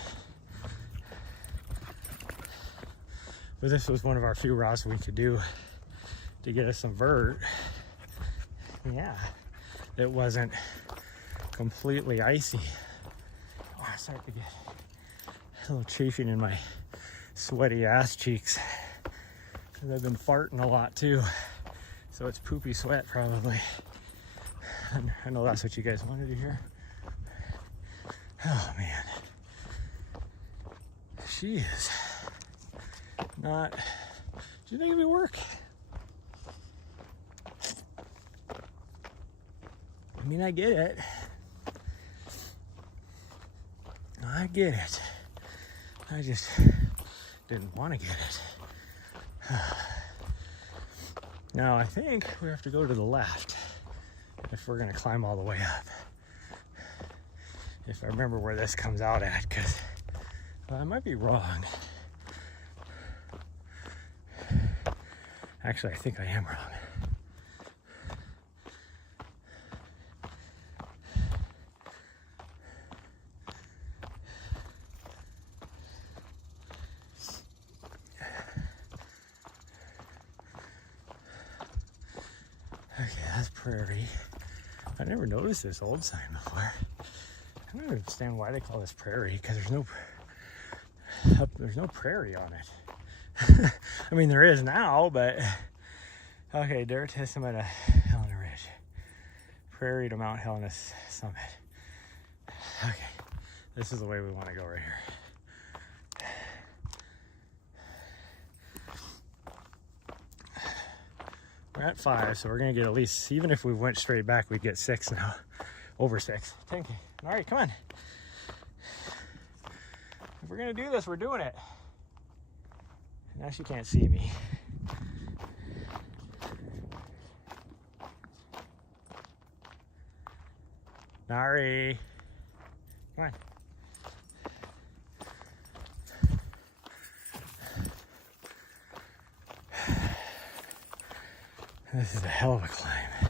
But this was one of our few routes we could do to get us some vert. Yeah, it wasn't completely icy. Oh, I start to get a little chafing in my sweaty ass cheeks because I've been farting a lot too. So it's poopy sweat probably. And I know that's what you guys wanted to hear. Oh man. She is not. Do you think it'd work? I mean, I get it. I get it. I just didn't want to get it. Now, I think we have to go to the left if we're going to climb all the way up. If I remember where this comes out at, because I might be wrong. Actually, I think I am wrong. Okay, that's prairie. I never noticed this old sign before. I don't understand why they call this prairie, because there's no prairie on it. I mean, there is now, but okay, Dare to Summit Helena Ridge, prairie to Mount Helena Summit. Okay, this is the way we want to go right here. We're at 5, so we're gonna get at least, even if we went straight back, we'd get 6 now, over 6. 10K. All right, come on. If we're gonna do this, we're doing it. Now she can't see me. Nari. Come on. This is a hell of a climb.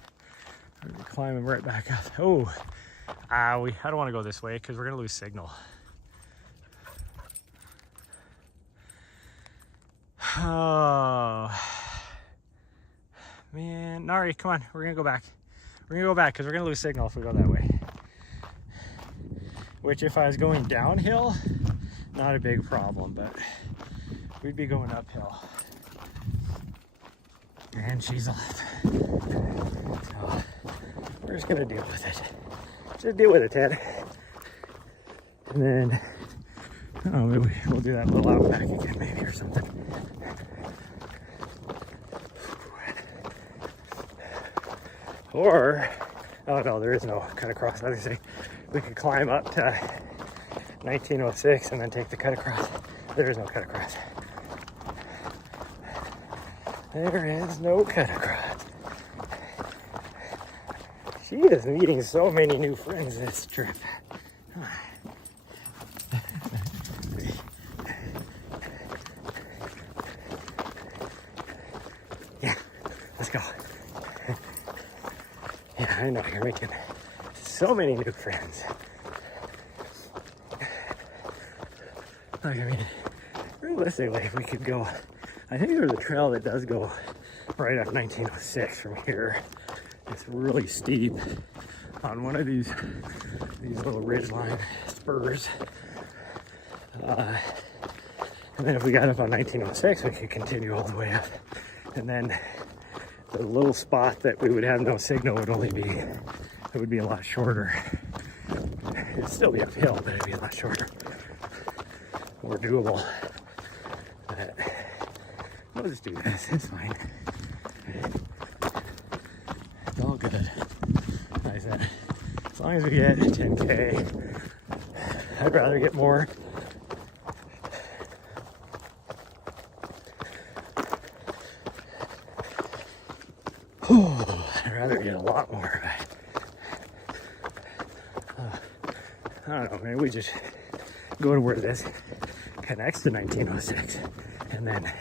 We're climbing right back up. Oh, I don't want to go this way because we're going to lose signal. Oh, man. Nari, come on. We're going to go back. We're going to go back because we're going to lose signal if we go that way. Which, if I was going downhill, not a big problem, but we'd be going uphill. And she's off. So, we're just gonna deal with it. Just deal with it, Ted. And then, I don't know, maybe we'll do that little out back again, maybe, or something. Or, oh no, there is no cut across. I was saying we could climb up to 1906 and then take the cut across. There is no cut across. There is no cut across. She is meeting so many new friends this trip. Yeah, let's go. Yeah, I know, you're making so many new friends. Like, I mean, realistically, if we could go, I think there's a trail that does go right up 1906 from here. It's really steep on one of these little ridgeline spurs. And then if we got up on 1906, we could continue all the way up. And then the little spot that we would have no signal would only be, it would be a lot shorter. It'd still be uphill, but it'd be a lot shorter. More doable. But we'll just do this, it's fine. It's all good. Like I said, as long as we get 10K, I'd rather get more. I'd rather get a lot more. I don't know, maybe we just go to where this connects to 1906 and then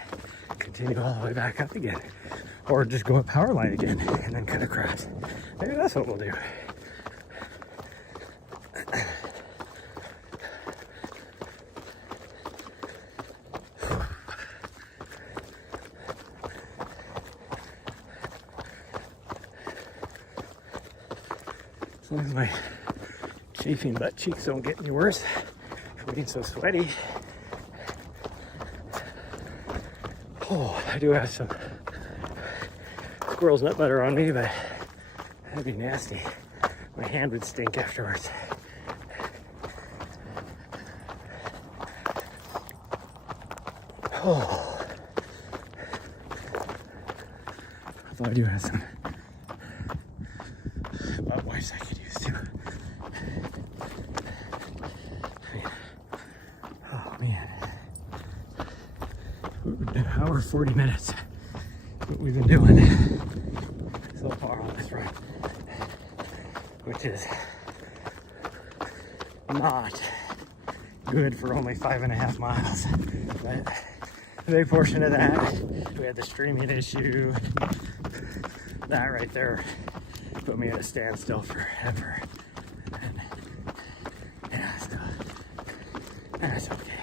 continue all the way back up again. Or just go up power line again and then cut across. Maybe that's what we'll do. As long as my chafing butt cheeks don't get any worse from being so sweaty. Oh, I do have some squirrel's nut butter on me, but that'd be nasty. My hand would stink afterwards. Oh, although I do have some butt wipes I could use too. Oh man, an hour 40 minutes. What we've been doing so far on this run, which is not good for only 5.5 miles. But a big portion of that, we had the streaming issue. That right there put me at a standstill forever. And yeah, so that's okay.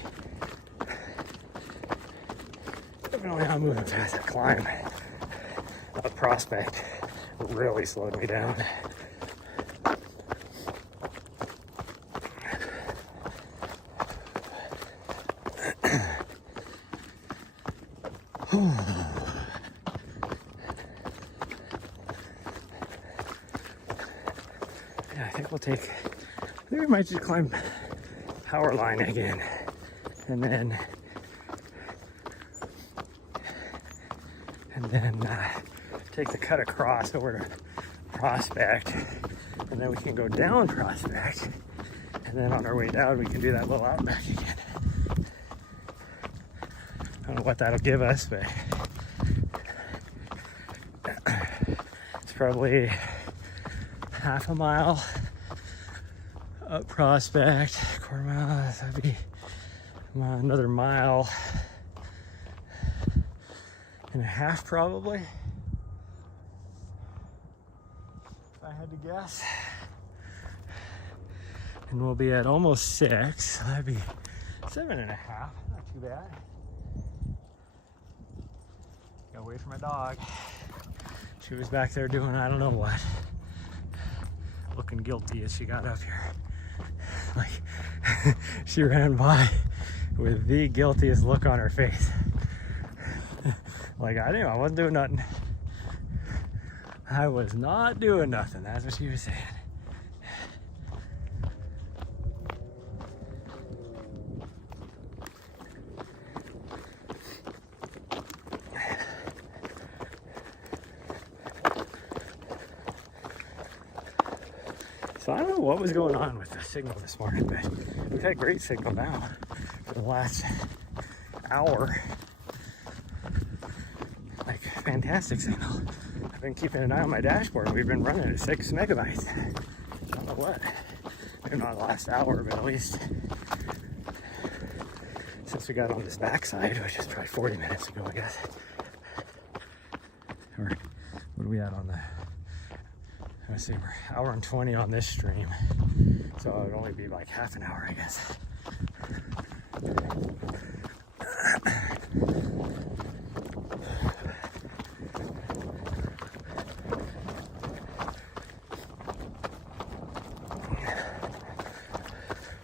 Definitely not moving fast. That climb up Prospect really slowed me down. Yeah, I think we might just climb power line again and then take the cut across over to Prospect, and then we can go down Prospect, and then on our way down we can do that little outback again. I don't know what that'll give us, but it's probably half a mile up Prospect, quarter mile, that'd be another mile and a half probably, if I had to guess. And we'll be at almost 6, so that'd be 7.5, not too bad. Gotta wait for my dog. She was back there doing I don't know what. Looking guilty as she got up here. Like, she ran by with the guiltiest look on her face. Like, I wasn't doing nothing. I was not doing nothing. That's what she was saying. So I don't know what was going on with the signal this morning, but we've had great signal now for the last hour. Like, fantastic signal. I've been keeping an eye on my dashboard. We've been running at 6 megabytes. I don't know what. Maybe not the last hour, but at least since we got on this backside, which is probably 40 minutes ago, I guess. Or what are we at on the... Let's see, we're hour and 20 on this stream, so it would only be like half an hour, I guess.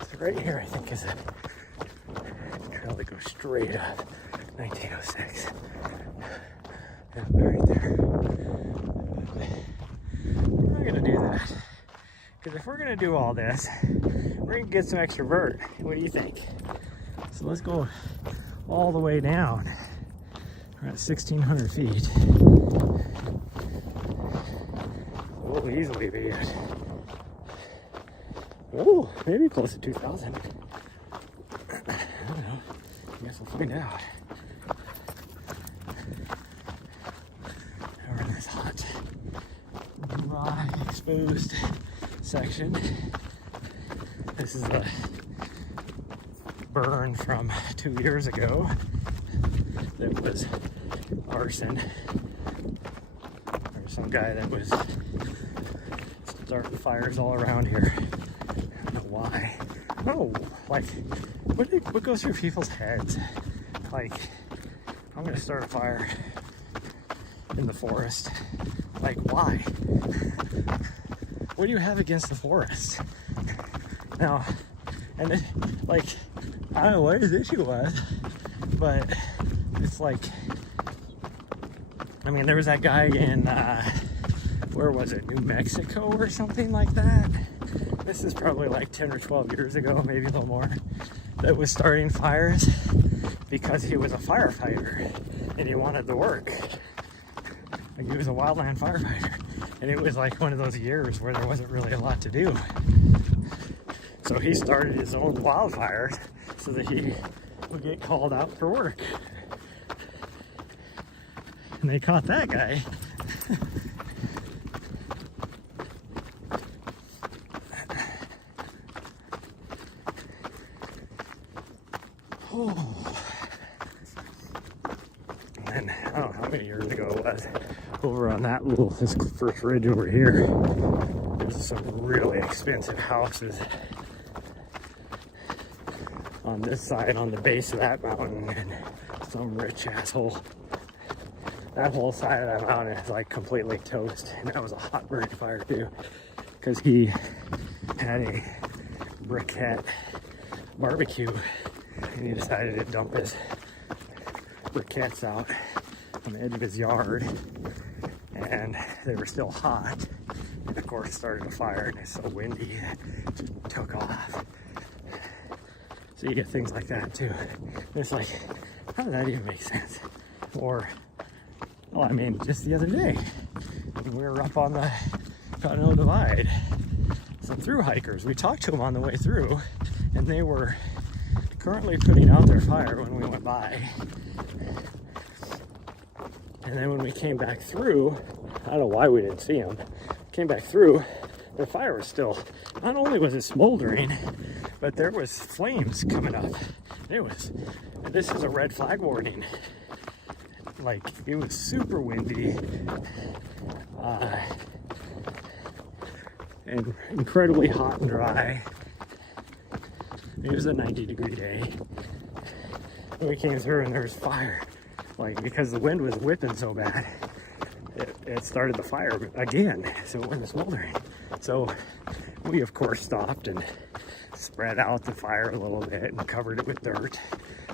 So right here, I think, is a trail that goes straight up 1906. Yeah, right there. We're gonna do that because if we're gonna do all this, we're gonna get some extra vert. What do you think? So let's go all the way down. We're at 1,600 feet. We'll easily be at, oh, maybe close to 2,000. I don't know. I guess we'll find out. We're in this hot, dry, exposed section. This is a burn from 2 years ago that was arson. There's some guy that was starting fires all around here. I don't know why. Oh, like, what goes through people's heads? Like, I'm gonna start a fire in the forest. Like, why? What do you have against the forest? Now, and it, like, I don't know what his issue was, but it's like, I mean, there was that guy in, where was it, New Mexico or something like that? This is probably like 10 or 12 years ago, maybe a little more, that was starting fires because he was a firefighter and he wanted the work. Like, he was a wildland firefighter, and it was like one of those years where there wasn't really a lot to do. So he started his own wildfire so that he would get called out for work. And they caught that guy. Oh. And then, I don't know how many years ago it was, over on that little, this first ridge over here, there's some really expensive houses on this side, on the base of that mountain, and some rich asshole. That whole side of that mountain is like completely toast, and that was a hot burning fire too, because he had a briquette barbecue, and he decided to dump his briquettes out on the edge of his yard, and they were still hot, and of course started a fire, and it's so windy it just took off. So you get things like that too. And it's like, how does that even make sense? Or, well, I mean, just the other day, we were up on the Continental Divide. Some through hikers, we talked to them on the way through, and they were currently putting out their fire when we went by. And then when we came back through, I don't know why we didn't see them, came back through, the fire was still, not only was it smoldering, but there was flames coming up. It was, this is a red flag warning. Like, it was super windy, and incredibly hot and dry. It was a 90-degree day. And we came through and there was fire. Like, because the wind was whipping so bad, it started the fire again, so it wasn't smoldering. So we, of course, stopped and spread out the fire a little bit and covered it with dirt.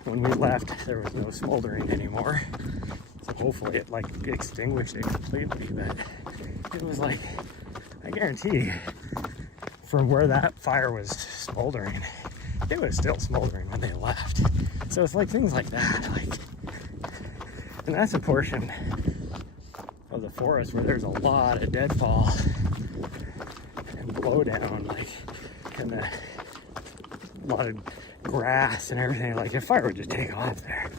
When we left, there was no smoldering anymore. So hopefully it, like, extinguished it completely, but it was like, I guarantee, from where that fire was smoldering, it was still smoldering when they left. So it's like things like that, like, and that's a portion of the forest where there's a lot of deadfall and blowdown, like, and a lot of grass and everything. Like, the fire would just take off there.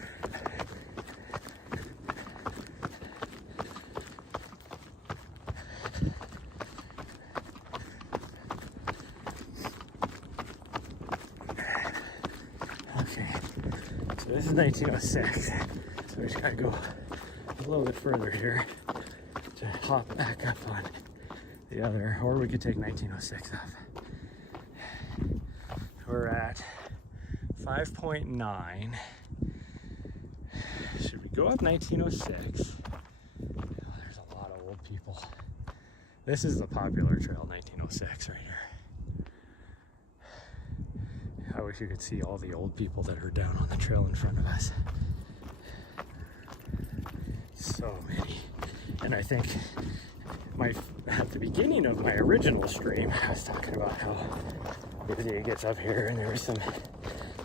Okay, so this is 1906, so we just gotta go a little bit further here to hop back up on the other, or we could take 1906 off. We're at 5.9. Should we go up 1906? Oh, there's a lot of old people. This is the popular trail, 1906, right here. I wish you could see all the old people that are down on the trail in front of us. So many. And I think at the beginning of my original stream, I was talking about how busy it gets up here, and there was some,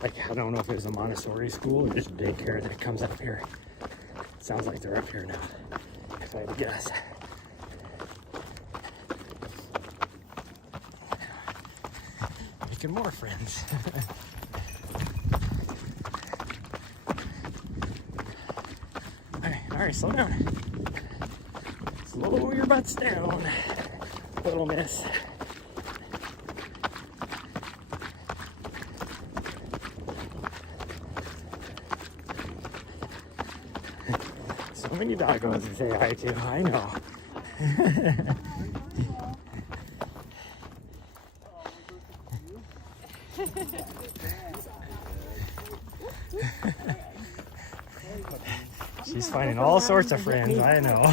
like, I don't know if it was a Montessori school or just daycare that comes up here. It sounds like they're up here now, if I had to guess. Making more friends. All right, slow down. Slow your butts down, little miss. So many doggos to say hi to, I know. She's finding all sorts of friends, I know.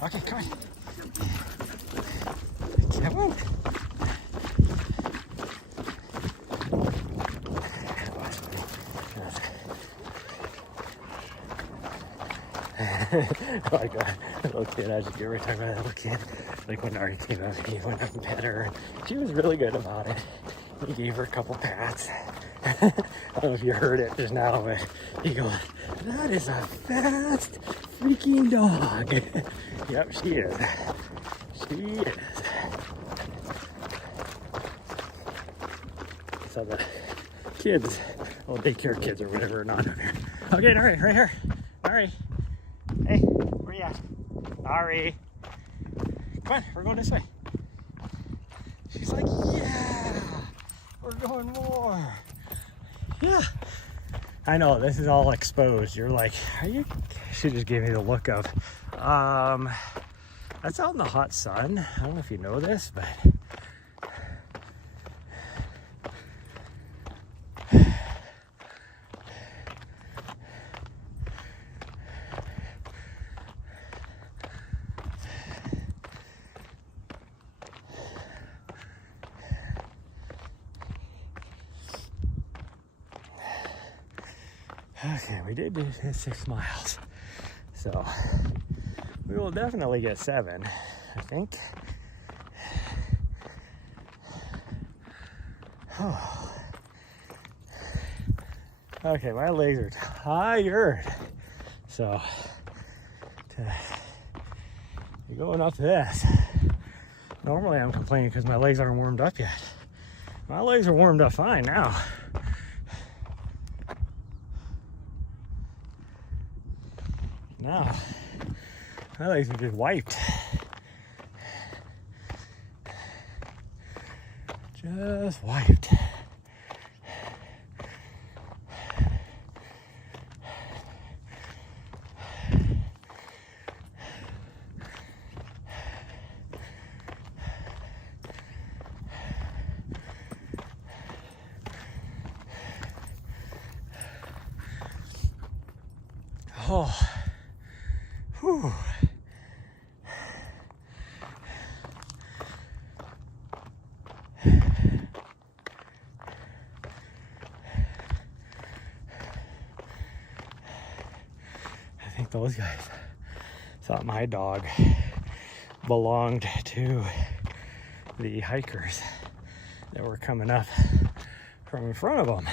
Okay, come on. Come on. Like a little kid, I just get every time I have a kid. Like when Ari came out, he went up and pet her, and she was really good about it. He gave her a couple pats. I don't know if you heard it just now, but he goes, "That is a fast freaking dog." Yep, she is. She is. So the kids, well, daycare kids or whatever, are not up here. Okay, all right, right here. All right. Hey, where you at? Ari. Come on, we're going this way. She's like, yeah, we're going more. Yeah. I know, this is all exposed. You're like, are you? She just gave me the look of, that's out in the hot sun. I don't know if you know this, but okay, we did do 6 miles, so we will definitely get 7, I think. Oh. Okay, my legs are tired, so you're going up this. Normally I'm complaining because my legs aren't warmed up yet. My legs are warmed up fine now. Now, my legs are just wiped. Just wiped. Oh. Whew. I think those guys thought my dog belonged to the hikers that were coming up from in front of them,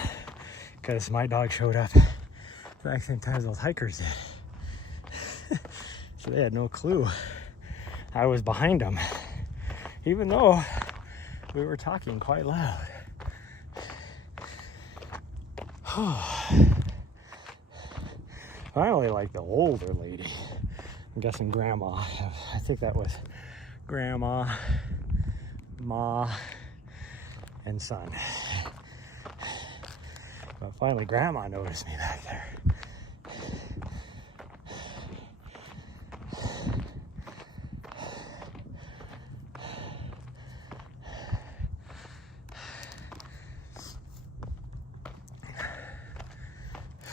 because my dog showed up the exact same time as those hikers did. So they had no clue I was behind them, even though we were talking quite loud. Finally, like the older lady, I'm guessing grandma. I think that was grandma, ma, and son. But finally, grandma noticed me back there.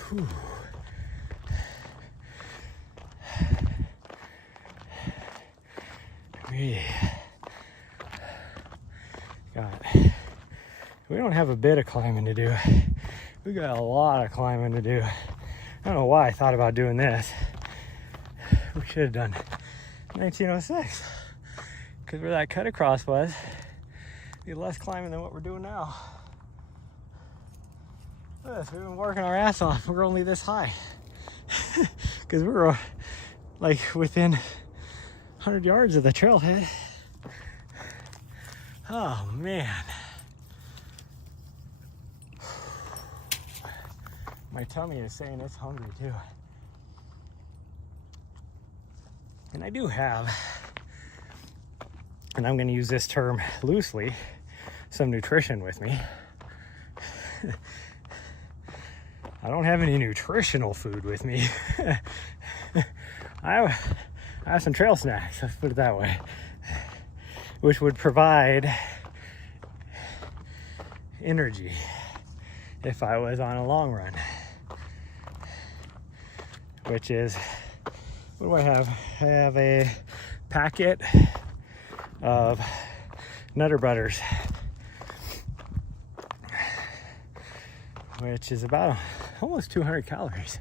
Whew. We don't have a bit of climbing to do. We got a lot of climbing to do. I don't know why I thought about doing this. We should have done 1906, because where that cut across was, we had less climbing than what we're doing now. Look at this, we've been working our ass off. We're only this high, because we're like within 100 yards of the trailhead. Oh man. My tummy is saying it's hungry too. And I do have, and I'm going to use this term loosely, some nutrition with me. I don't have any nutritional food with me. I have some trail snacks, let's put it that way, which would provide energy if I was on a long run. Which is, what do I have? I have a packet of Nutter Butters, which is about almost 200 calories.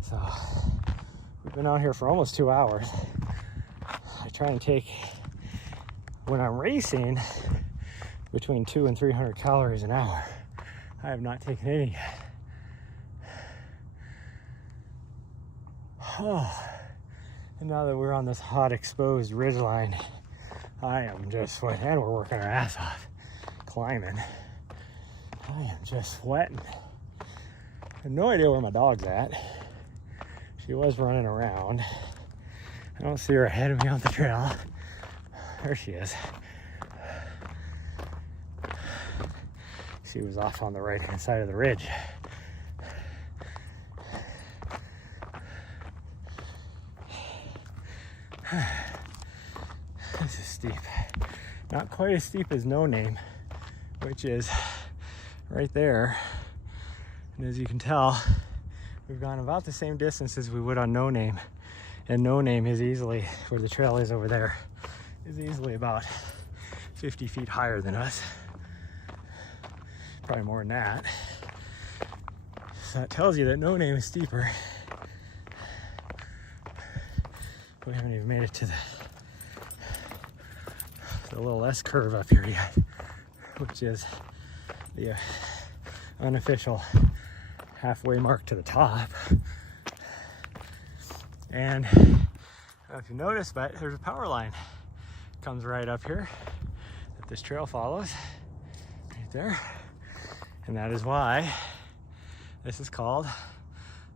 So we've been out here for almost 2 hours. I try and take, when I'm racing, between 200 and 300 calories an hour. I have not taken any yet. Oh, and now that we're on this hot exposed ridgeline, I am just sweating, and we're working our ass off climbing. I am just sweating. I have no idea where my dog's at. She was running around. I don't see her ahead of me on the trail. There she is. She was off on the right hand side of the ridge. This is steep. Not quite as steep as No Name, which is right there. And as you can tell, we've gone about the same distance as we would on No Name. And No Name is easily, where the trail is over there, is easily about 50 feet higher than us. Probably more than that. So that tells you that No Name is steeper. We haven't even made it to the little S curve up here yet, which is the unofficial halfway mark to the top. And I don't know if you noticed, but there's a power line comes right up here that this trail follows, right there. And that is why this is called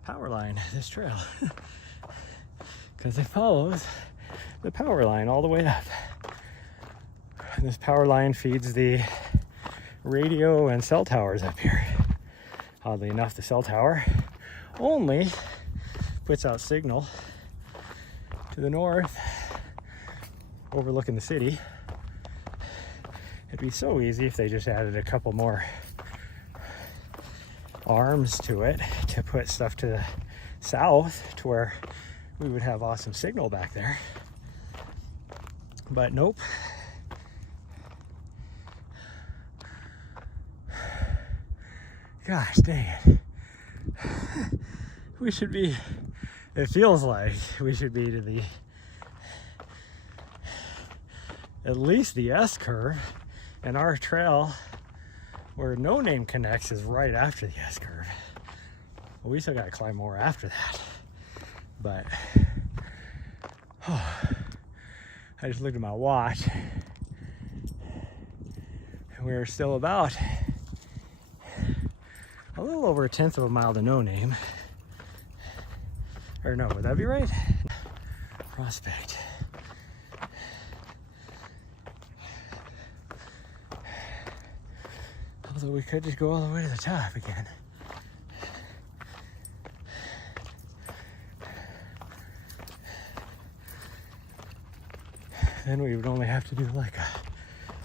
power line, this trail. Because it follows the power line all the way up. And this power line feeds the radio and cell towers up here. Oddly enough, the cell tower only puts out signal to the north, overlooking the city. It'd be so easy if they just added a couple more arms to it to put stuff to the south, to where we would have awesome signal back there. But nope. Gosh dang it. We should be it feels like we should be to the, at least the S curve, and our trail where No Name connects is right after the S curve. Well, we still gotta climb more after that. But I just looked at my watch and we're still about a little over 1/10 of a mile to No Name. Or no, would that be right? Prospect. Although we could just go all the way to the top again. Then we would only have to do like a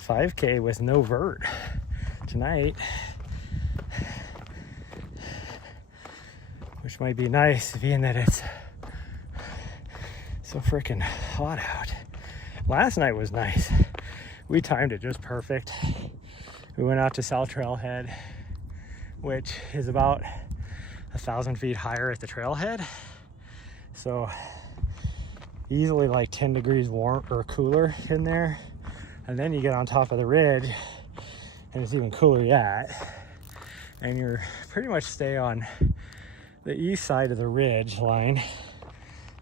5K with no vert tonight. Which might be nice, being that it's so freaking hot out. Last night was nice. We timed it just perfect. We went out to South Trailhead, which is about 1,000 feet higher at the trailhead. So easily like 10 degrees warm or cooler in there. And then you get on top of the ridge and it's even cooler yet. And you're pretty much stay on the east side of the ridge line,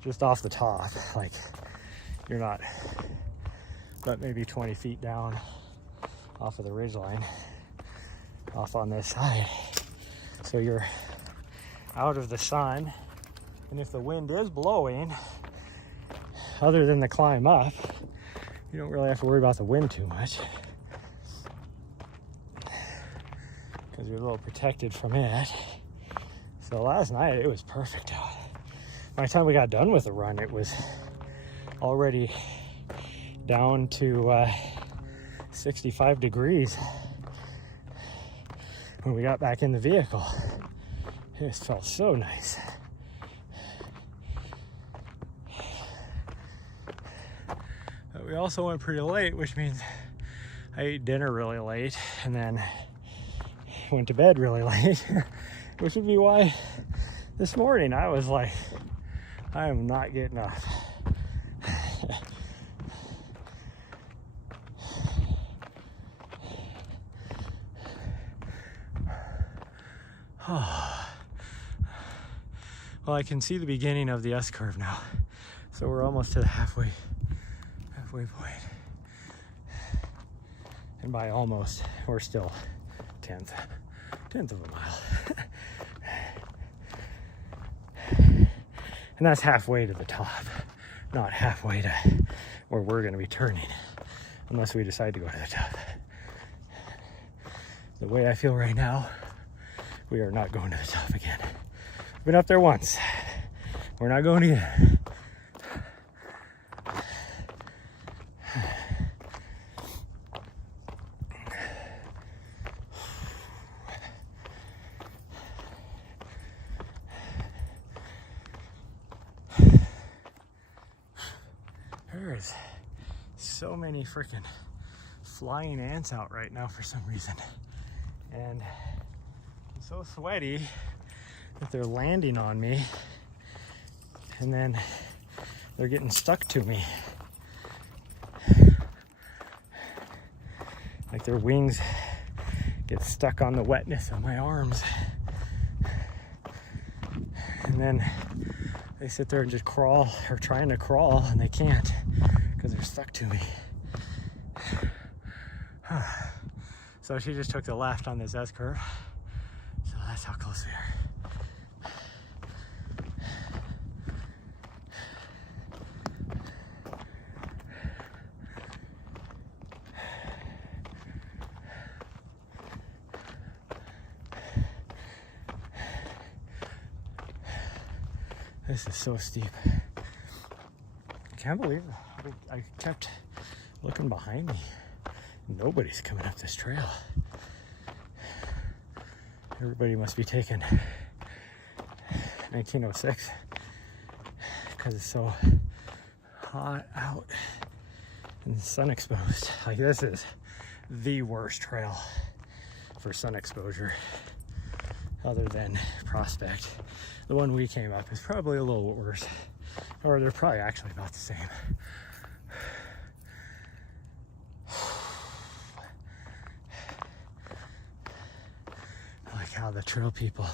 just off the top. Like you're not, but maybe 20 feet down off of the ridge line, off on this side. So you're out of the sun, and if the wind is blowing, other than the climb up, you don't really have to worry about the wind too much because you're a little protected from it. So last night it was perfect out. By the time we got done with the run, it was already down to 65 degrees when we got back in the vehicle. It just felt so nice. But we also went pretty late, which means I ate dinner really late and then went to bed really late, which would be why this morning I was like, I am not getting up. Well, I can see the beginning of the S curve now, so we're almost to the halfway point. And by almost, we're still 10th of a mile. And that's halfway to the top, not halfway to where we're going to be turning, unless we decide to go to the top. The way I feel right now, we are not going to the top again. Been up there once. We're not going again. There's so many freaking flying ants out right now for some reason. And I'm so sweaty that they're landing on me and then they're getting stuck to me. Like their wings get stuck on the wetness of my arms. And then they sit there and just crawl, or trying to crawl, and they can't because they're stuck to me. So she just took the left on this S curve. So that's how close we are. This is so steep. I can't believe it. I kept looking behind me. Nobody's coming up this trail. Everybody must be taking 1906 because it's so hot out and sun exposed. Like this is the worst trail for sun exposure. other than Prospect. The one we came up is probably a little worse, or they're probably actually about the same. I like how the trail people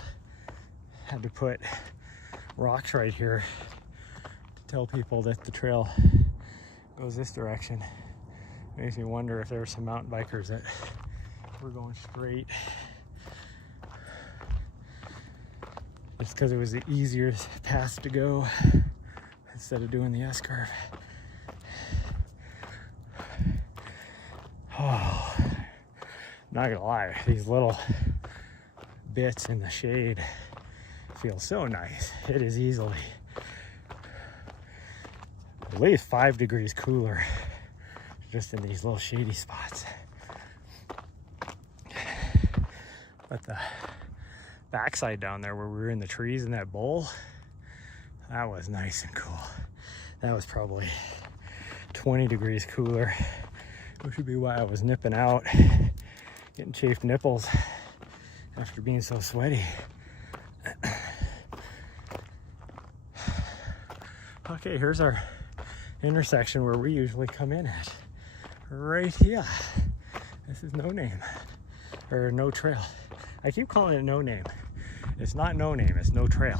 had to put rocks right here to tell people that the trail goes this direction. Makes me wonder if there were some mountain bikers that were going straight just because it was the easier path to go instead of doing the S-curve. Oh, not gonna lie, these little bits in the shade feel so nice. It is easily at least 5 degrees cooler just in these little shady spots. But the backside down there where we were in the trees in that bowl, that was nice and cool. That was probably 20 degrees cooler, which would be why I was nipping out, getting chafed nipples after being so sweaty. Okay, here's our intersection where we usually come in at. Right here. This is No Name, or No Trail. I keep calling it No Name. It's not No Name, it's No Trail.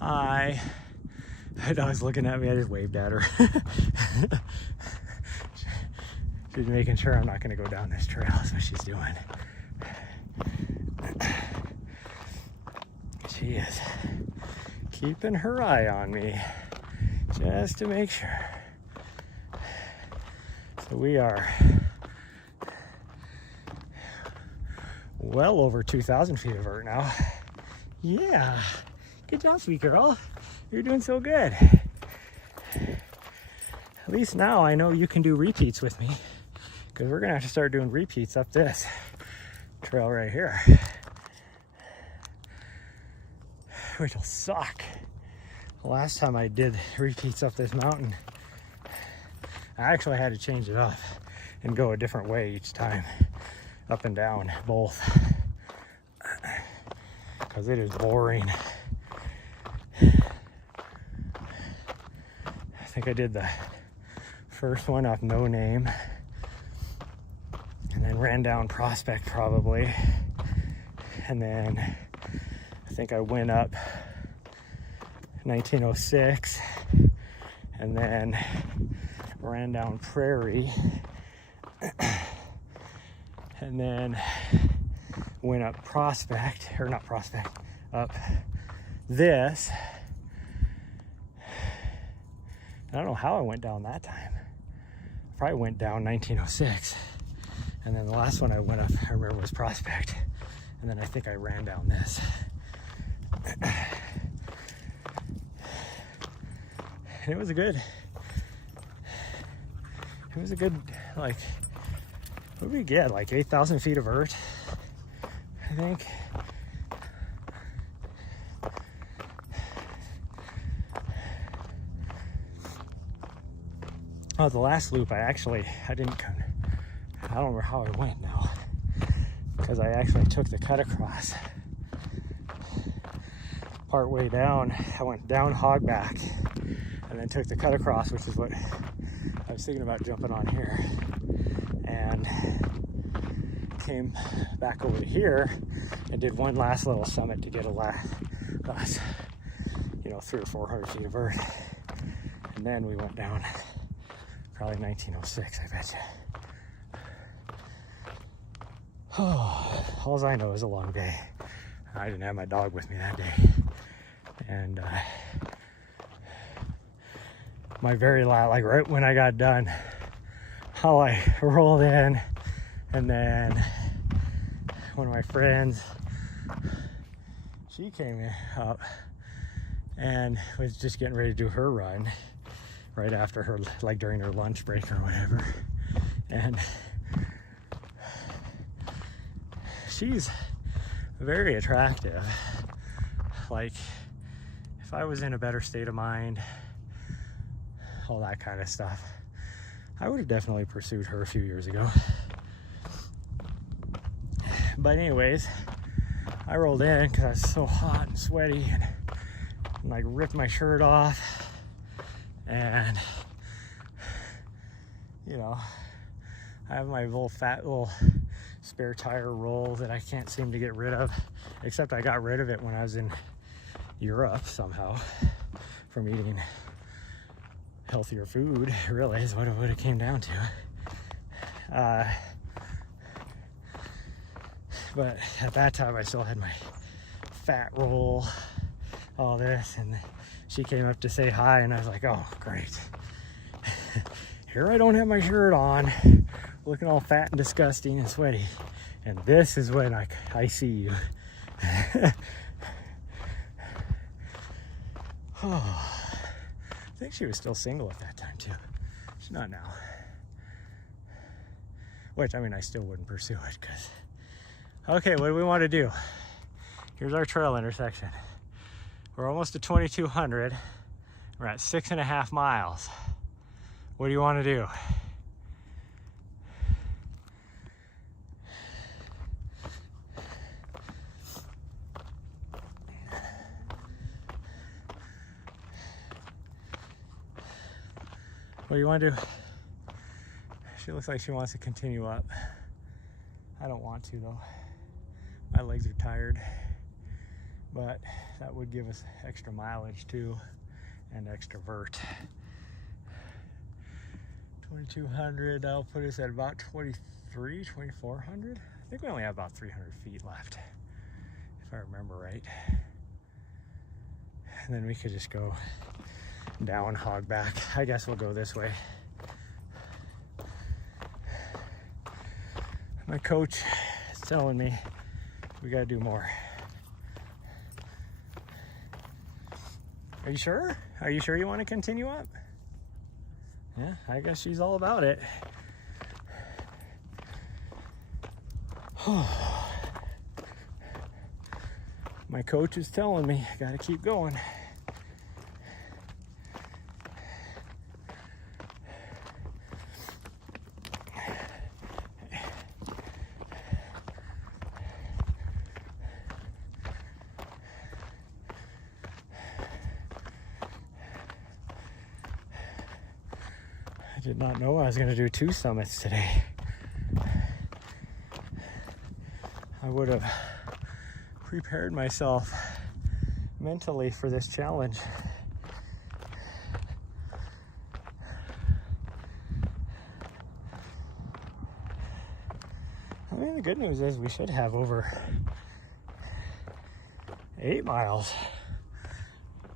Hi. My dog's looking at me, I just waved at her. She's making sure I'm not gonna go down this trail, that's what she's doing. She is keeping her eye on me just to make sure. So we are well over 2,000 feet of vert now. Yeah, good job, sweet girl. You're doing so good. At least now I know you can do repeats with me, because we're gonna have to start doing repeats up this trail right here, which will suck. The last time I did repeats up this mountain, I actually had to change it up and go a different way each time, up and down both, because it is boring. I think I did the first one up No Name, and then ran down Prospect probably, and then I think I went up 1906 and then ran down Prairie and then went up Prospect, or not Prospect, up this. I don't know how I went down that time. I probably went down 1906, and then the last one I went up, I remember, was Prospect, and then I think I ran down this. And it was a good, like, what did we get, like 8,000 feet of vert, I think. Oh, the last loop I don't remember how I went now, because I actually took the cut across. Part way down, I went down hogback and then took the cut across, which is what I was thinking about jumping on here, and came back over to here and did one last little summit to get a last 300 or 400 feet of vert, and then we went down probably 1906, I bet you. Oh, all I know is a long day. I didn't have my dog with me that day, and my very last, like right when I got done, how I rolled in, and then one of my friends, she came up and was just getting ready to do her run right after her, like during her lunch break or whatever, and she's very attractive. Like, if I was in a better state of mind, all that kind of stuff, I would have definitely pursued her a few years ago. But anyways, I rolled in because I was so hot and sweaty and like ripped my shirt off, and you know, I have my little fat little spare tire roll that I can't seem to get rid of, except I got rid of it when I was in Europe somehow from eating healthier food, really is what it came down to. But at that time I still had my fat roll, all this, and she came up to say hi, and I was like, oh great. Here I don't have my shirt on, looking all fat and disgusting and sweaty, and this is when I see you. Oh, I think she was still single at that time too. She's not now. Which, I mean, I still wouldn't pursue it because... Okay, what do we want to do? Here's our trail intersection. We're almost to 2200. We're at 6.5 miles. What do you want to do? What do you want to do? She looks like she wants to continue up. I don't want to though. My legs are tired, but that would give us extra mileage too and extra vert. 2200, that'll put us at about 2400. I think we only have about 300 feet left, if I remember right. And then we could just go down, hog back. I guess we'll go this way. My coach is telling me we gotta do more. Are you sure? Are you sure you want to continue up? Yeah, I guess she's all about it. My coach is telling me I gotta keep going. I did not know I was going to do 2 summits today. I would have prepared myself mentally for this challenge. I mean, the good news is we should have over 8 miles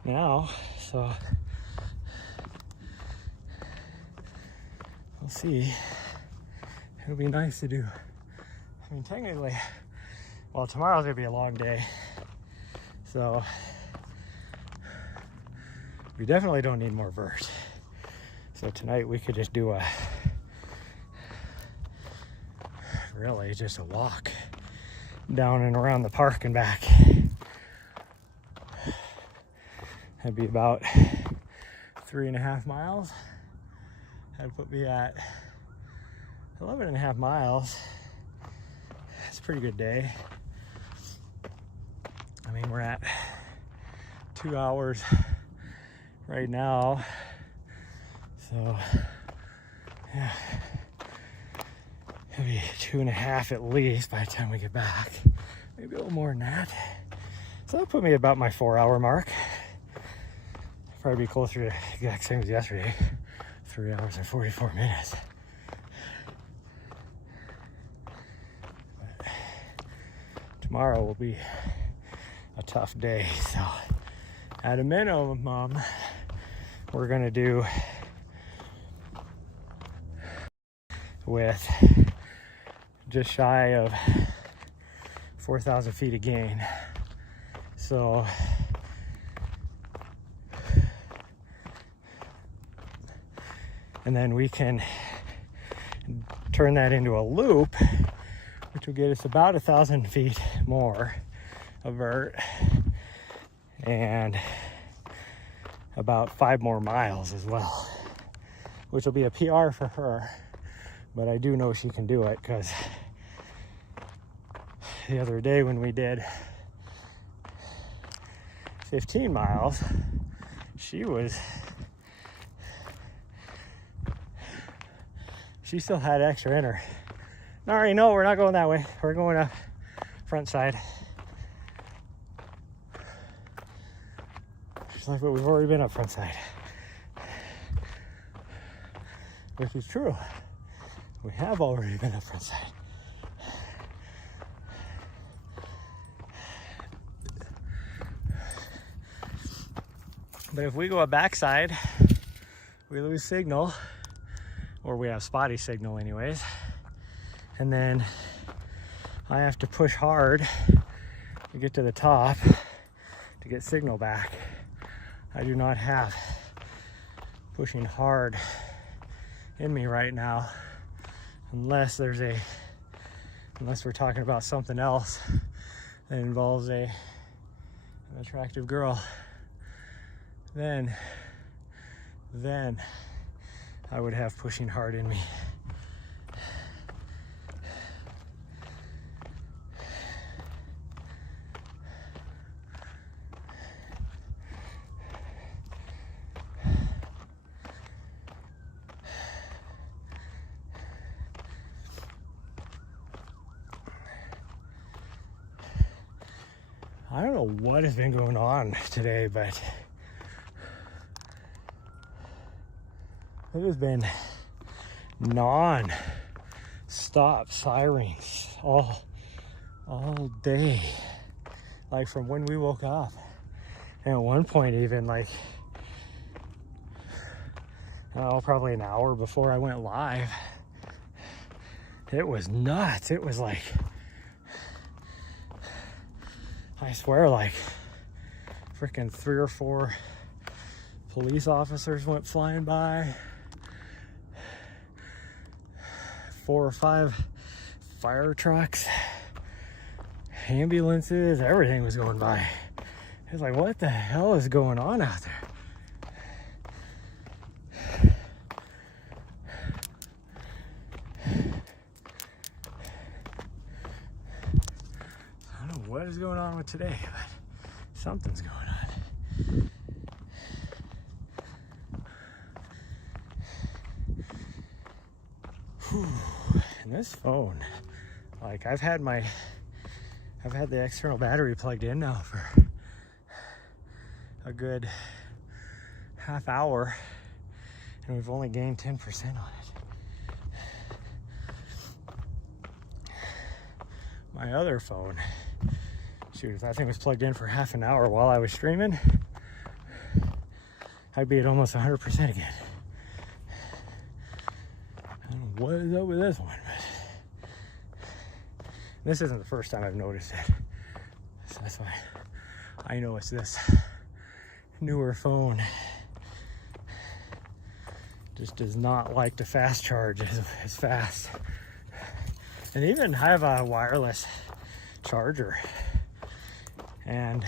now, so we'll see. It'll be nice to do. I mean, technically, well, tomorrow's gonna be a long day, so we definitely don't need more vert. So tonight we could just do really just a walk down and around the park and back. That'd be about 3.5 miles. That'd put me at 11.5 miles. It's a pretty good day. I mean, we're at 2 hours right now. So, yeah. It'll be 2.5 at least by the time we get back. Maybe a little more than that. So that'll put me about my 4-hour mark. Probably be closer to the exact same as yesterday. 3 hours and 44 minutes. But tomorrow will be a tough day, so at a minimum, we're gonna do with just shy of 4,000 feet of gain. So and then we can turn that into a loop, which will get us about 1,000 feet more of vert and about 5 more miles as well. which will be a PR for her. But I do know she can do it, because the other day when we did 15 miles, she still had extra in her. All right, no, we're not going that way. We're going up front side. Just like, but we've already been up front side. Which is true. We have already been up front side. But if we go a backside, we lose signal, or we have spotty signal anyways. And then I have to push hard to get to the top to get signal back. I do not have pushing hard in me right now, unless we're talking about something else that involves an attractive girl. Then I would have pushing hard in me. I don't know what has been going on today, but it has been non-stop sirens all day, like from when we woke up. And at one point even probably an hour before I went live, it was nuts. It was like, I swear, like freaking 3 or 4 police officers went flying by. 4 or 5 fire trucks, ambulances, everything was going by. It's like, what the hell is going on out there? I don't know what is going on with today, but something's going on. And this phone, like I've had the external battery plugged in now for a good half hour, and we've only gained 10% on it. My other phone, shoot, if that thing was plugged in for half an hour while I was streaming, I'd be at almost 100% again. I don't know what is up with this one, but this isn't the first time I've noticed it. So that's why I know it's this newer phone. Just does not like to fast charge as fast. And even I have a wireless charger, and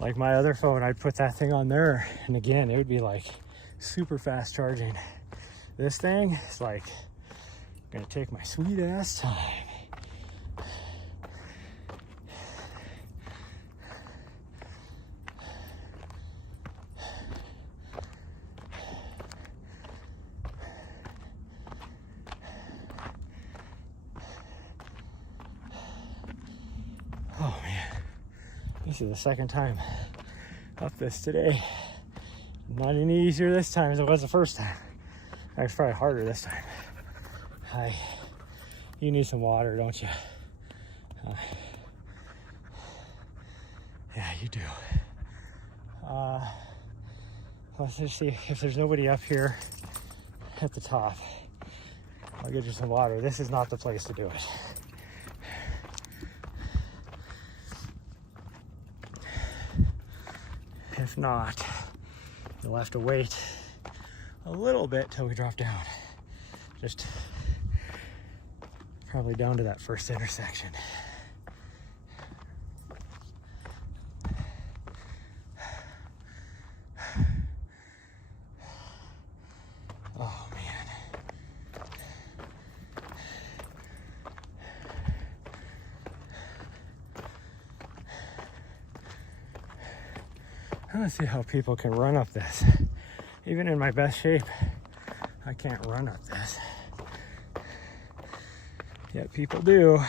like my other phone, I'd put that thing on there, and again, it would be like super fast charging. This thing is like gonna take my sweet ass time. Oh man, this is the second time up this today. Not any easier this time as it was the first time. It's probably harder this time. You need some water, don't you? Yeah, you do. Let's just see if there's nobody up here at the top. I'll get you some water. This is not the place to do it. If not, you'll have to wait a little bit till we drop down. Just probably down to that first intersection. Oh man. I want to see how people can run up this. Even in my best shape, I can't run up this. Yet people do.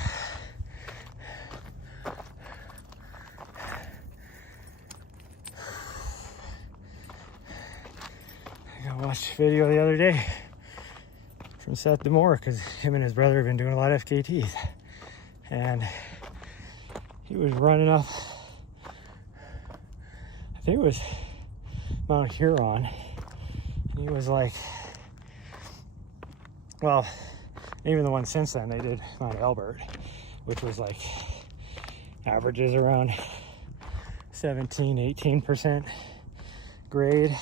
I watched a video the other day from Seth DeMore because him and his brother have been doing a lot of FKTs. And he was running up, I think it was Mt Huron. And he was like, well, even the one since then, they did Mount Elbert, which was like averages around 17, 18% grade.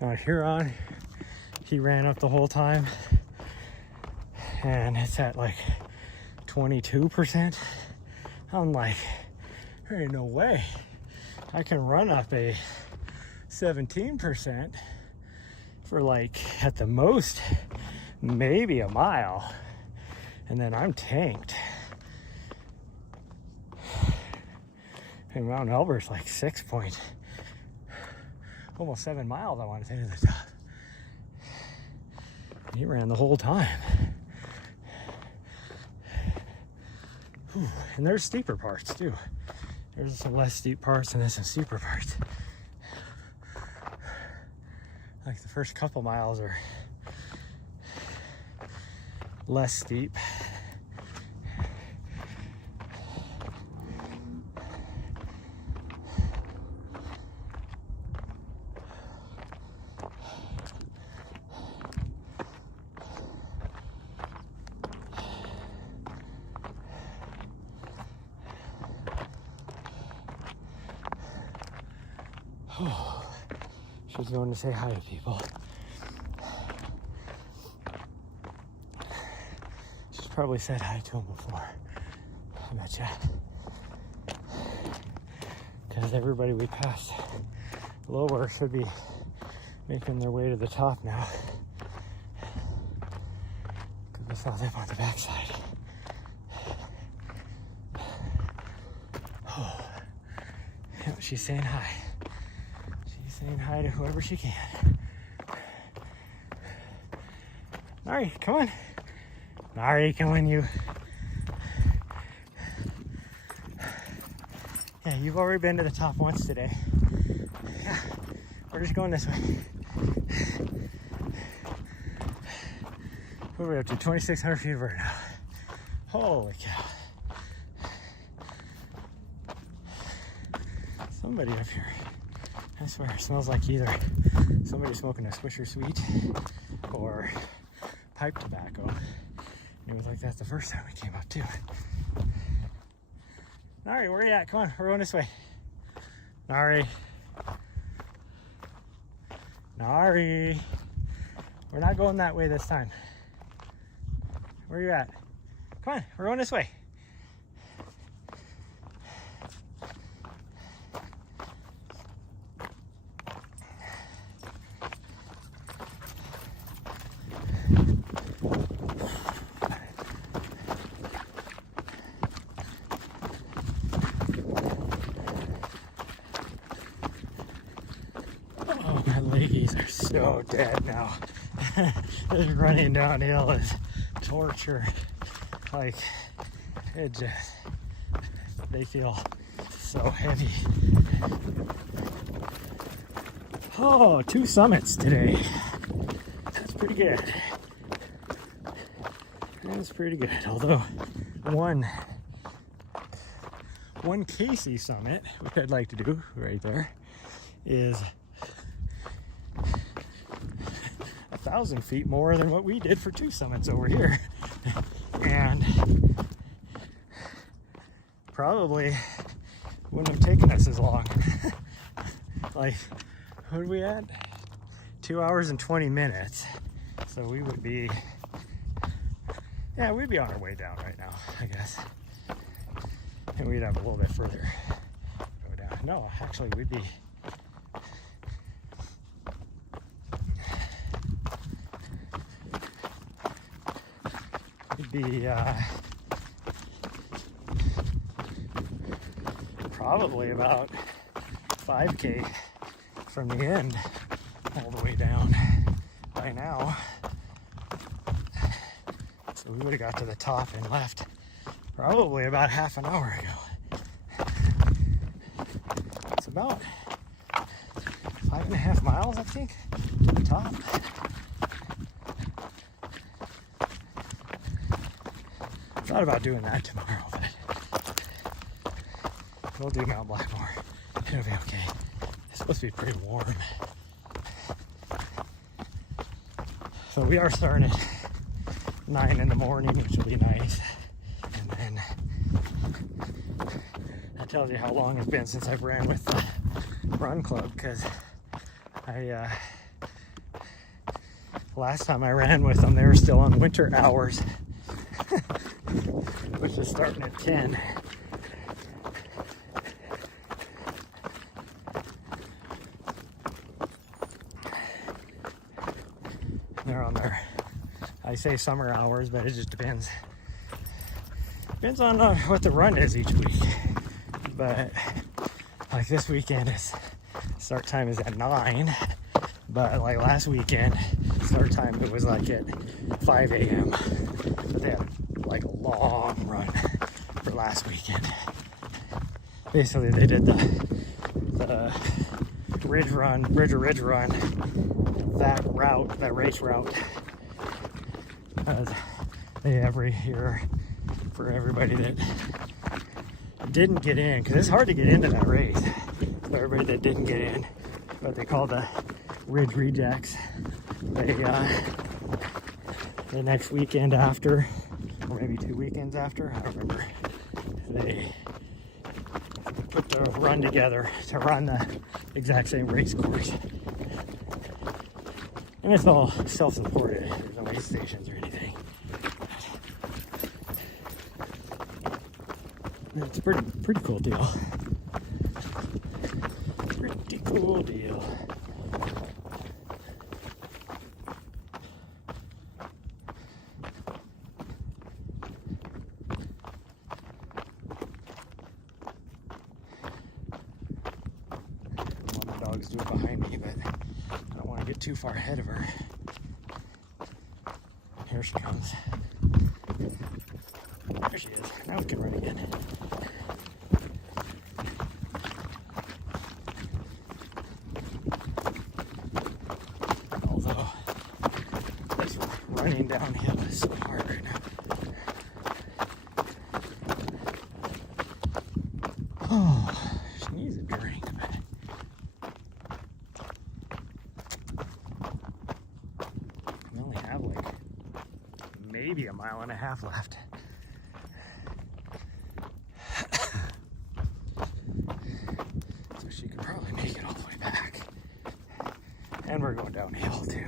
Mount Huron, he ran up the whole time, and it's at like 22%. I'm like, there ain't no way I can run up a 17% for like at the most maybe a mile, and then I'm tanked. And Mount Elbert's like almost 7 miles, I want to say, to the top. He ran the whole time. Whew. And there's steeper parts too. There's some less steep parts and then some steeper parts. Like the first couple miles are less steep. She's going to say hi to people. She's probably said hi to them before. I betcha. Because everybody we passed lower should be making their way to the top now. Because we saw them on the backside. Oh, yeah, she's saying hi. Saying hi to whoever she can. Nari, come on. Nari, come on, you. Yeah, you've already been to the top once today. Yeah, we're just going this way. What are we up to? 2,600 feet of vert now. Holy cow. Somebody up here, I swear, it smells like either somebody smoking a Swisher Sweet or pipe tobacco. And it was like that the first time we came up too. Nari, where are you at? Come on, we're going this way. Nari. Nari. We're not going that way this time. Where are you at? Come on, we're going this way. Leggies are so dead now. This running downhill is torture. Like, it just, they feel so heavy. Oh, 2 summits today. That's pretty good. That's pretty good. Although one Casey summit, which I'd like to do right there, is 1,000 feet more than what we did for 2 summits over here. And probably wouldn't have taken us as long. Like, what are we at? 2 hours and 20 minutes. So we would be, yeah, we'd be on our way down right now, I guess. And we'd have a little bit further go down. No, actually we'd be, should be probably about 5K from the end all the way down by now. So we would have got to the top and left probably about half an hour ago. It's about 5.5 miles, I think, to the top. Thought about doing that tomorrow, but we'll do Mount Blackmore. It'll be okay. It's supposed to be pretty warm. So we are starting at 9 in the morning, which will be nice. And then that tells you how long it's been since I've ran with the run club, because last time I ran with them, they were still on winter hours, which is starting at 10. They're on their, I say summer hours, but it just depends. Depends on what the run is each week. But like this weekend, start time is at 9. But like last weekend, start time it was like at 5 a.m. But they had like a long run for last weekend. Basically, they did the ridge run, that route, that race route. They every year for everybody that didn't get in, because it's hard to get into that race. For everybody that didn't get in, what they call the Ridge Rejects, they the next weekend after, or maybe 2 weekends after, I don't remember, they put the run together to run the exact same race course. And it's all self-supported. There's no aid stations or anything. It's a pretty cool deal. Pretty cool deal. Well, the dog's doing behind me, but I don't want to get too far ahead of her. Here she comes. There she is. Now we can run again. Although this running downhill is so hard right now. Oh, she needs a drink, but we only have like maybe a mile and a half left. So she could probably make it all the way back. And we're going downhill too.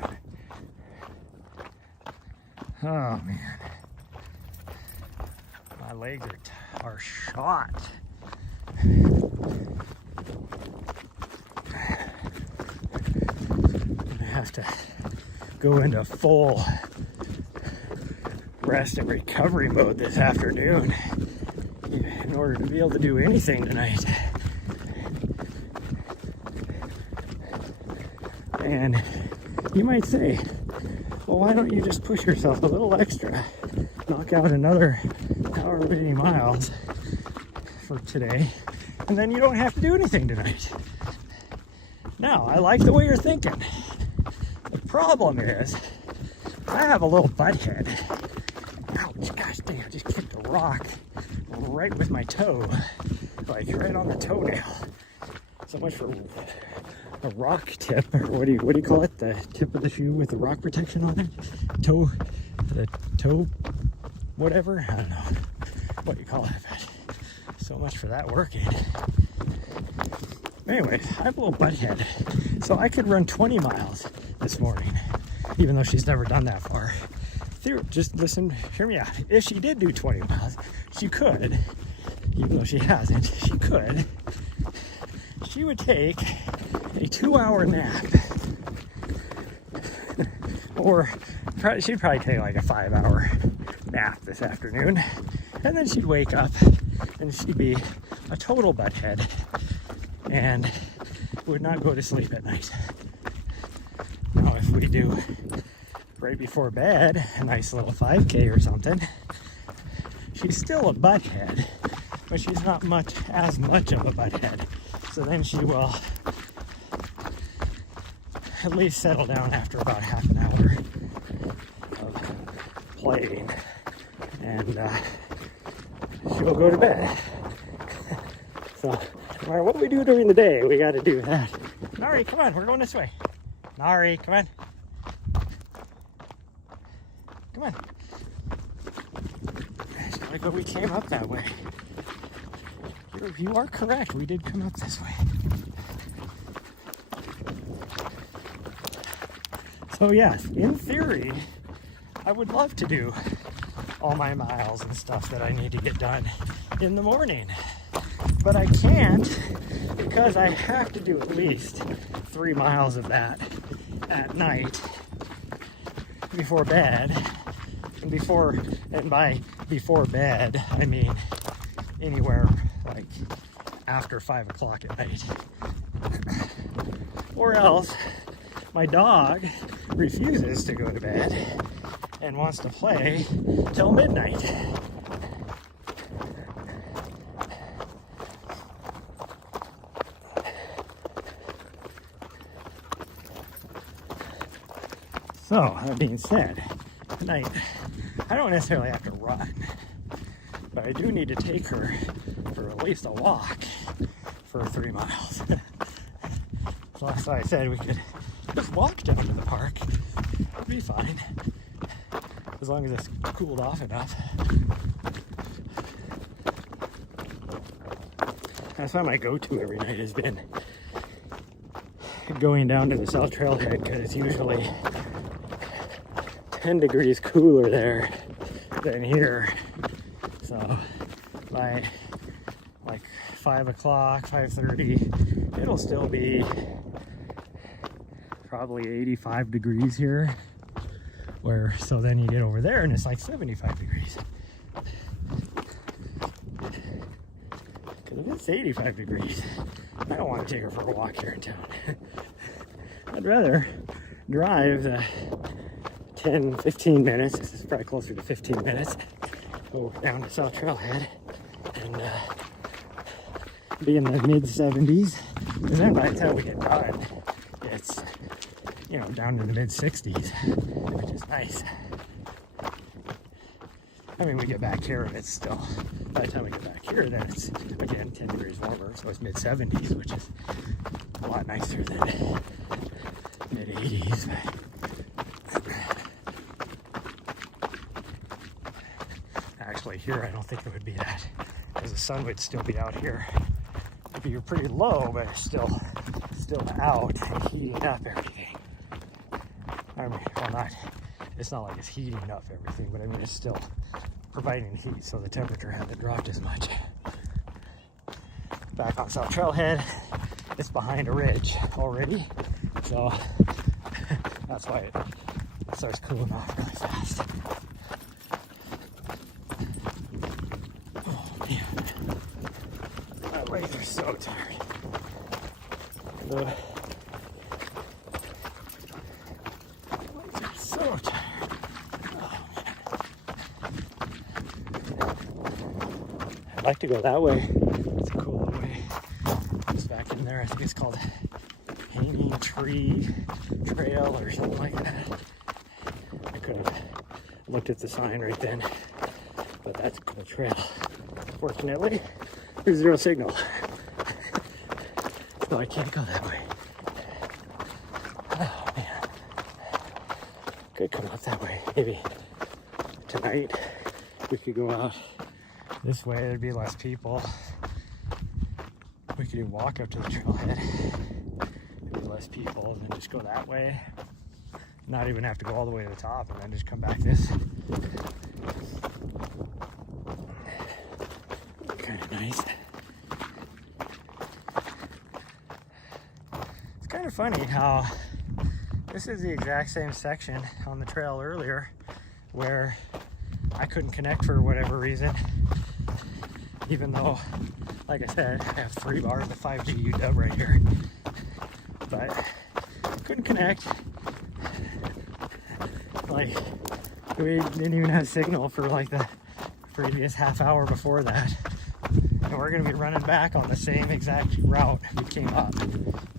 Oh man. My legs are shot. I have to go into full rest and recovery mode this afternoon in order to be able to do anything tonight. And you might say, well, why don't you just push yourself a little extra, knock out another however many miles for today, and then you don't have to do anything tonight. Now, I like the way you're thinking. The problem is, I have a little butt head. Ouch, gosh dang, I just kicked a rock right with my toe, like right on the toenail. So much for a rock tip, or what do you call it? The tip of the shoe with the rock protection on it? The toe, whatever? I don't know what you call it, but so much for that working. Anyways, I have a little butt head, so I could run 20 miles this morning, even though she's never done that far. Just listen, hear me out. If she did do 20 miles, she could, even though she hasn't, she could. She would take a 2-hour nap, or she'd probably take like a 5-hour nap this afternoon. And then she'd wake up and she'd be a total butthead and would not go to sleep at night. Now, if we do right before bed a nice little 5K or something, she's still a butthead, but she's not as much of a butthead. So then she will at least settle down after about half an hour of playing, and she'll go to bed. So no matter what we do during the day, we got to do that. Nari, come on, we're going this way. Nari, come on. Come on. But we came up that way. You are correct. We did come up this way. So yes, in theory, I would love to do all my miles and stuff that I need to get done in the morning. But I can't because I have to do at least 3 miles of that at night before bed. And by before bed, I mean anywhere like after 5 o'clock at night. Or else my dog refuses to go to bed and wants to play till midnight. So, that being said, tonight I don't necessarily have to run, but I do need to take her for at least a walk for 3 miles. So that's why I said we could just walk down to the park. It'd be fine, as long as it's cooled off enough. That's why my go-to every night has been going down to the South Trailhead, because it's usually 10 degrees cooler there than here. So by like 5 o'clock, 5:30, it'll still be probably 85 degrees here. So then you get over there and it's like 75 degrees. Because if it's 85 degrees, I don't want to take her for a walk here in town. I'd rather drive the 10, 15 minutes, this is probably closer to 15 minutes, go down to South Trailhead and be in the mid 70s, because then by the time we get done, it's, you know, down to the mid 60s, which is nice. I mean, we get back here and it's still, by the time we get back here, then it's again 10 degrees warmer, so it's mid 70s, which is a lot nicer than mid 80s. Actually, here I don't think it would be that, because the sun would still be out here. It'd be pretty low, but it's still out and heating up everything. I mean, well, it's not like it's heating up everything, but I mean, it's still providing heat, so the temperature hasn't dropped as much. Back on South Trailhead, it's behind a ridge already, so that's why it starts cooling off really fast. Oh man, my legs are so tired. My legs are so tired. I'd like to go that way. It's a cool little way. It's back in there. I think it's called Hanging Tree Trail or something like that. I could have looked at the sign right then, but that's a cool trail. Fortunately, there's zero signal, so I can't go that way. Oh man, could come out that way. Maybe tonight we could go out this way. There'd be less people. We could walk up to the trailhead. There'd be less people, and then just go that way. Not even have to go all the way to the top, and then just come back this. Kind of nice. It's kind of funny how this is the exact same section on the trail earlier where I couldn't connect for whatever reason, even though, like I said, I have 3 bars of 5G UW right here, but couldn't connect. Like, we didn't even have signal for like the previous half hour before that, and we're gonna be running back on the same exact route we came up,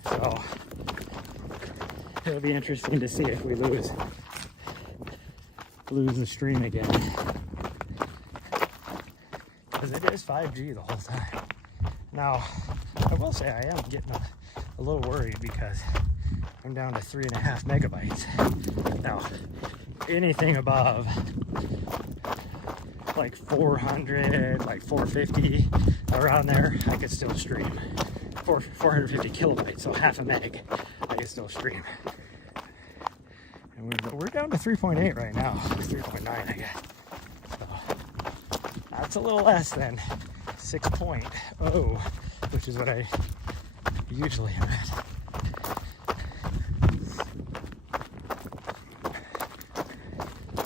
so it'll be interesting to see if we lose the stream again, because it is 5G the whole time. Now, I will say I am getting a little worried because I'm down to 3.5 megabytes. Now, anything above like 400, like 450, around there, I could still stream. 450 kilobytes, so half a meg, I can still stream. And we're down to 3.8 right now, 3.9, I guess. So that's a little less than 6.0, which is what I usually am at.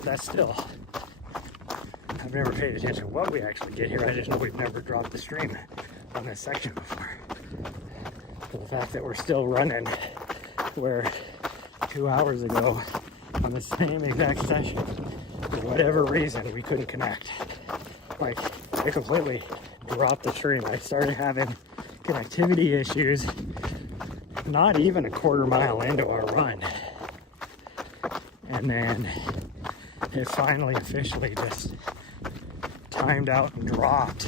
That's still, I've never paid attention to what we actually get here. I just know we've never dropped the stream on this section before. So the fact that we're still running where 2 hours ago on the same exact session, for whatever reason, we couldn't connect. Like, it completely dropped the stream. I started having connectivity issues not even a quarter mile into our run. And then it finally officially just timed out and dropped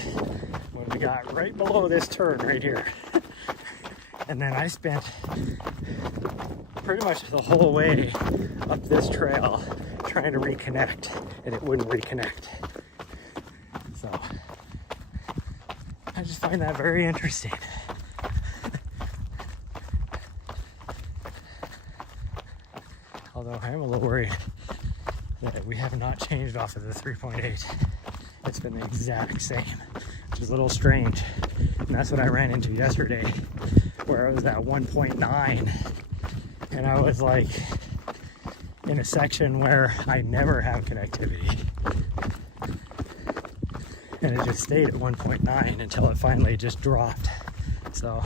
when we got right below this turn right here. And then I spent pretty much the whole way up this trail trying to reconnect, and it wouldn't reconnect. So I just find that very interesting. Although I am a little worried that we have not changed off of the 3.8. It's been the exact same, which is a little strange. And that's what I ran into yesterday, where I was at 1.9, and I was like in a section where I never have connectivity. And it just stayed at 1.9 until it finally just dropped. So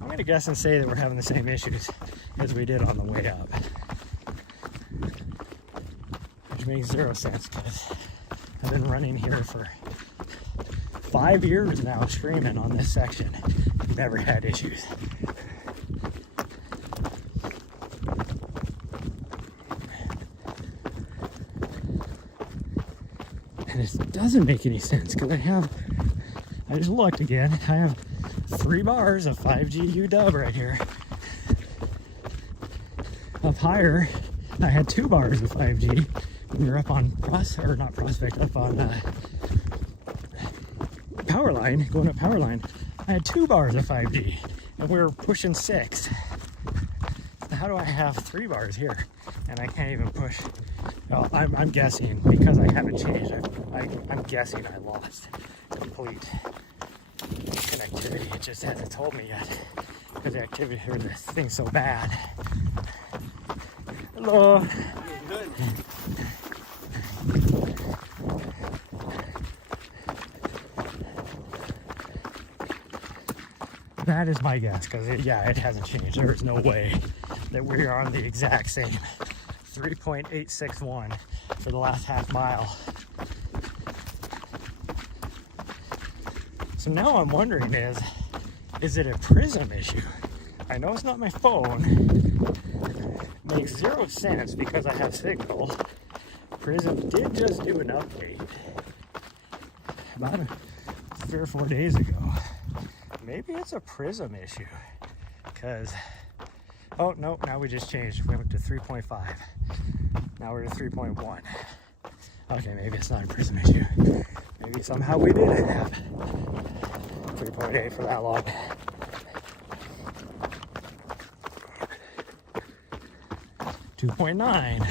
I'm gonna guess and say that we're having the same issues as we did on the way up. Which makes zero sense because I've been running here for 5 years now, streaming on this section. Never had issues. And it doesn't make any sense because I just looked again, I have 3 bars of 5G UW right here. Up higher, I had 2 bars of 5G. We were up on up on Powerline, going up Powerline. I had 2 bars of 5G, and we were pushing 6. So how do I have 3 bars here, and I can't even push? Well, I'm guessing because I haven't changed. I'm guessing I lost complete connectivity. It just hasn't told me yet because the activity here, this thing's so bad. Hello. Good. That is my guess, because it hasn't changed. There is no way that we are on the exact same 3.861 for the last half mile. So now I'm wondering is it a prism issue? I know it's not my phone. Makes zero sense because I have signal. Prism did just do an update about 3 or 4 days ago. Maybe it's a prism issue, because, oh no, now we just changed. We went to 3.5. Now we're to 3.1. Okay, maybe it's not a prism issue. Maybe somehow we didn't have 3.8 for that long. .9.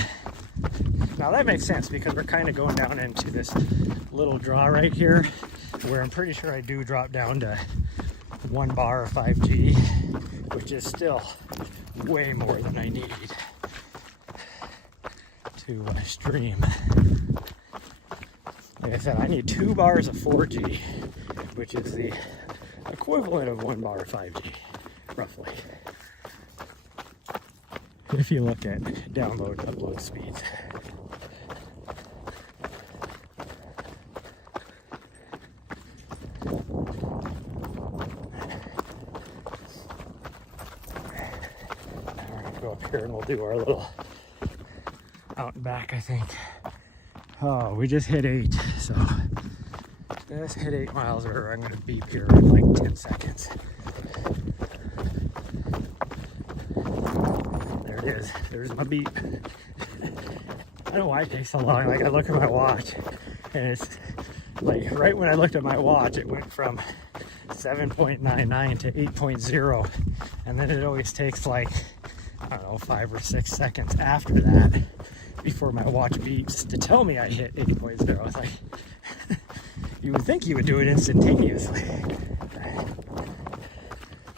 Now that makes sense because we're kind of going down into this little draw right here where I'm pretty sure I do drop down to 1 bar of 5G, which is still way more than I need to stream. Like I said, I need 2 bars of 4G, which is the equivalent of 1 bar of 5G, roughly. If you look at download, upload speeds. Go up here and we'll do our little out and back, I think. Oh, we just hit 8, so just hit 8 miles or I'm gonna beep here in like 10 seconds. There it is, there's my beep. I don't know why it takes so long. Like I look at my watch and it's like right when I looked at my watch, it went from 7.99 to 8.0, and then it always takes like, I don't know, 5 or 6 seconds after that before my watch beeps to tell me I hit 8.0. It's like, you would think you would do it instantaneously.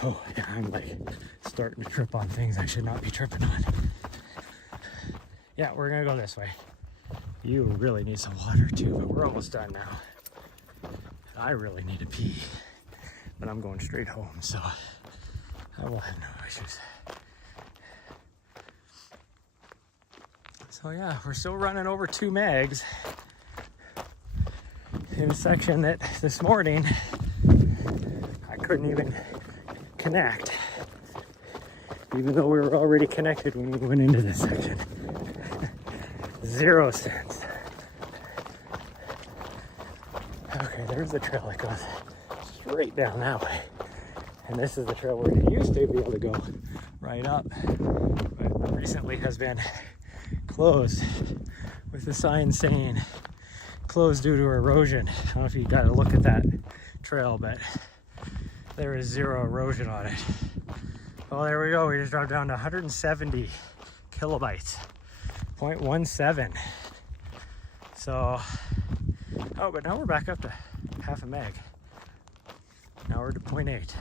Oh, yeah, I'm like starting to trip on things I should not be tripping on. Yeah, we're gonna go this way. You really need some water too, but we're almost done now. I really need to pee, but I'm going straight home, so I will have no issues. So yeah, we're still running over 2 megs in a section that this morning I couldn't even connect, even though we were already connected when we went into this section. 0 cents. Okay, there's the trail that goes straight down that way. And this is the trail where you used to be able to go right up, but recently has been closed with the sign saying closed due to erosion. I don't know if you got to look at that trail, but there is 0 erosion on it. Well, there we go. We just dropped down to 170 kilobytes, 0.17. So, oh, but now we're back up to half a meg. Now we're to 0.8.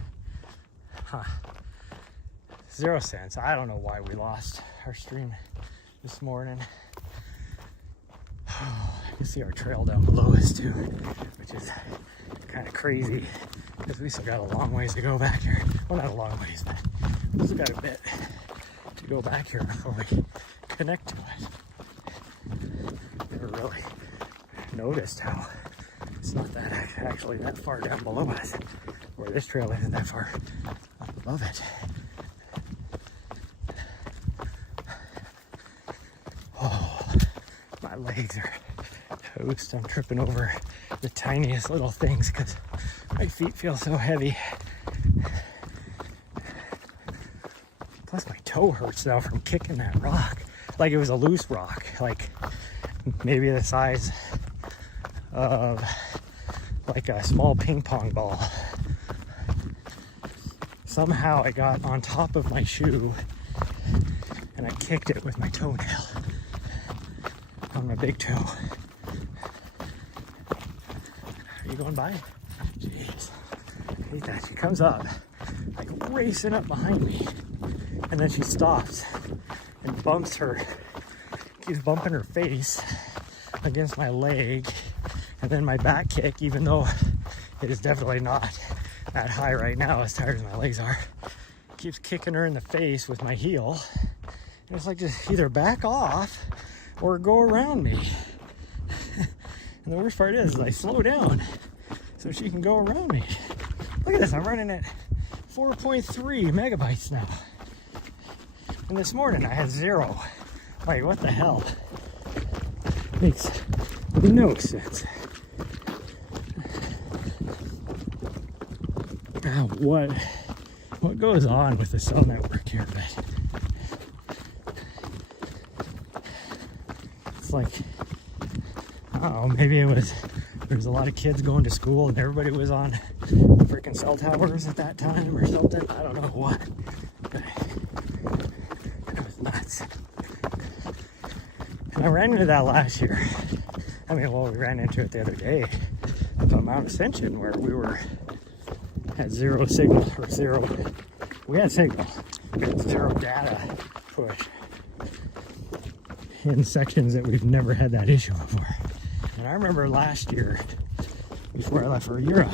Huh. 0 cents. I don't know why we lost our stream this morning. You can see our trail down below us too, which is kind of crazy because we still got a long ways to go back here. Well, not a long ways, but we still got a bit to go back here before we connect to it. Never really noticed how it's not that actually that far down below us, or this trail isn't that far up above it. Oh, my legs are toast. I'm tripping over the tiniest little things because my feet feel so heavy. Plus my toe hurts now from kicking that rock. Like it was a loose rock, like maybe the size of like a small ping pong ball. Somehow I got on top of my shoe and I kicked it with my toenail on my big toe. Are you going by? Jeez, I hate that. She comes up, like racing up behind me, and then she stops and bumps her, keeps bumping her face against my leg, and then my back kick, even though it is definitely not that high right now, as tired as my legs are, keeps kicking her in the face with my heel. And it's like, just either back off or go around me. And the worst part is I slow down so she can go around me. Look at this, I'm running at 4.3 megabytes now. And this morning I had 0. Like, what the hell? Makes no sense. What goes on with the cell network here, but it's like, I don't know, maybe there was a lot of kids going to school and everybody was on freaking cell towers at that time or something. I don't know what, but it was nuts. And I ran into that last year. I mean, well, we ran into it the other day up on Mount Ascension where we were at 0 signal, or 0, we had signal, we had 0 data push in sections that we've never had that issue before. And I remember last year, before I left for Europe,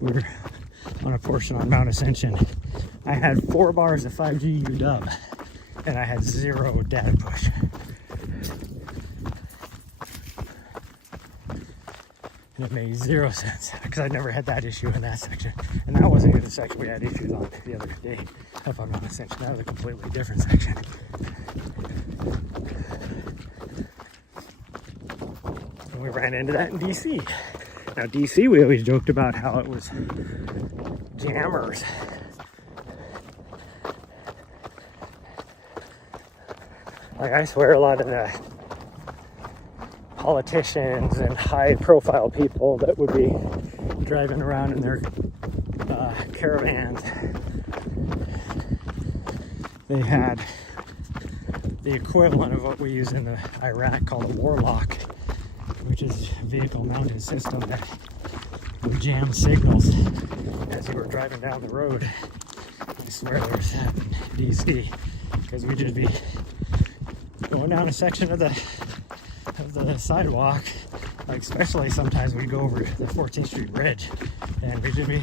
we were on a portion on Mount Ascension. I had 4 bars of 5G UW, and I had 0 data push. And it made 0 sense because I'd never had that issue in that section. And that wasn't even the section we had issues on the other day up on Mount Ascension. That was a completely different section. And we ran into that in DC. Now, DC, we always joked about how it was jammers. Like, I swear a lot of the politicians and high-profile people that would be driving around in their caravans, they had the equivalent of what we use in the Iraq called a warlock, which is a vehicle-mounted system that would jam signals as you were driving down the road. I swear there's that in DC, because we'd just be going down a section of the sidewalk, like especially sometimes we'd go over the 14th Street Bridge, and we'd just be